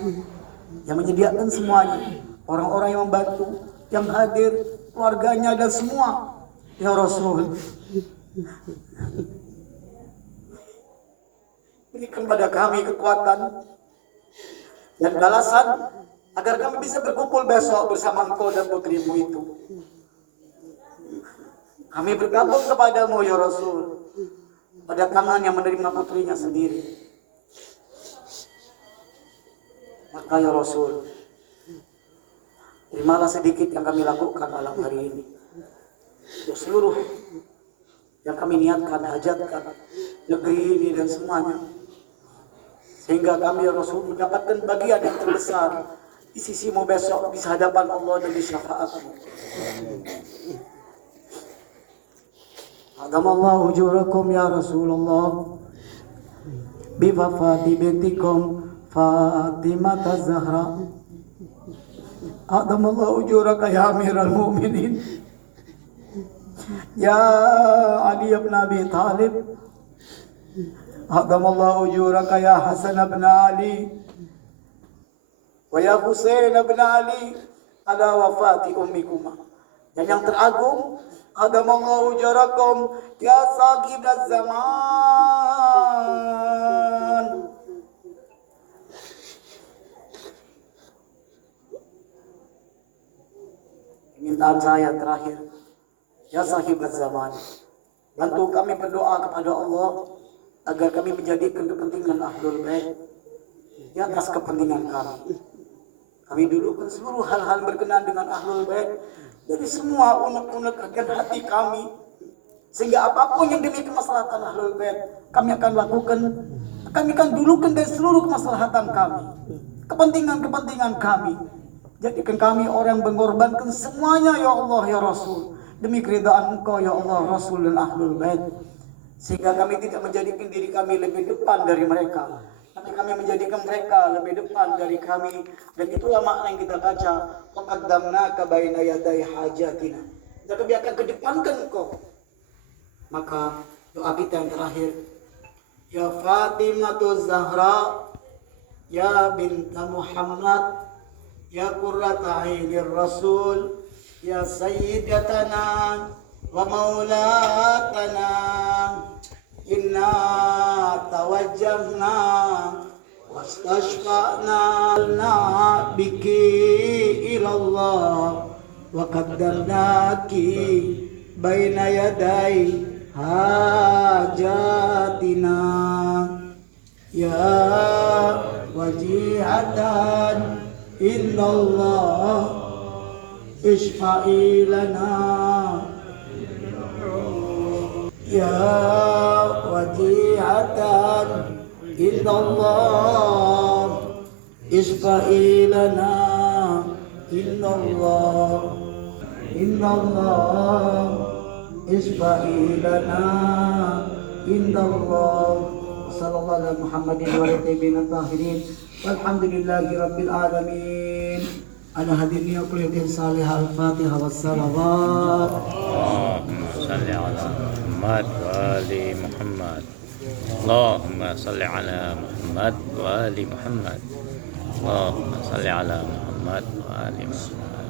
yang menyediakan semuanya, orang-orang yang membantu, yang hadir, keluarganya dan semua ya Rasul, berikan pada kami kekuatan dan balasan agar kami bisa berkumpul besok bersama engkau dan putrimu itu. Kami bergabung kepadamu ya Rasul, pada tangan yang menerima putrinya sendiri. Maka ya Rasul, terimalah sedikit yang kami lakukan malam hari ini. Ya seluruh yang kami niatkan, hajatkan negeri ini dan semuanya, sehingga kami ya Rasul mendapatkan bagian yang terbesar di sisimu besok di hadapan Allah dan di syafaatmu. Adamallahu ujurakum ya Rasulullah bifafati bintikum Fatimah Zahra. Adamallahu ujuraka ya Amirul Mu'minin ya Ali ibn Abi Talib. Adamallahu ujuraka ya Hasan ibn Ali wa ya Husain ibn Ali ala wafati ummikuma. Dan yang teragung, adamallahu ujurakum ya sahib az-zaman. Permintaan saya terakhir, ya sahib az-zaman, bantu kami berdoa kepada Allah agar kami menjadikan kepentingan Ahlul Bait di atas kepentingan kami. Kami dulukan seluruh hal-hal berkenaan dengan Ahlul Bait dari semua unek-unek hati kami, sehingga apapun yang demi kemaslahatan Ahlul Bait kami akan lakukan. Kami akan dulukan dari seluruh kemaslahatan kami, kepentingan kami. Jadikan kami orang yang mengorbankan semuanya ya Allah ya Rasul, demi keridhaan Engkau ya Allah, Rasul dan Ahlul Bait, sehingga kami tidak menjadikan diri kami lebih depan dari mereka, tapi kami menjadikan mereka lebih depan dari kami. Dan itulah makna yang kita baca, waqaddamnaka baina yaday hajatina, dan kami akan kedepankan Engkau. Maka doa kita yang terakhir, ya Fatimah Zahra, ya binta Muhammad, ya qurrata ainir Rasul, ya sayyidatana wa maulatana, inna tawajjahna wastashfa'na biki ilallah wa qaddamnaki baina yaday hajatina, ya wajihatan illallah ishfa'i lana, ya wajihatan illallah ishfa'i lana, illallah ishfa'i lana, illallah. Sallallahu alaihi Muhammadin wa alihi tahirin. Walhamdulillahi rabbil alamin. Ala hadiniya kulli salihah al-fatihah wassalawat. صل على محمد وآل محمد اللهم صل على محمد وآل محمد اللهم صل على محمد وآل محمد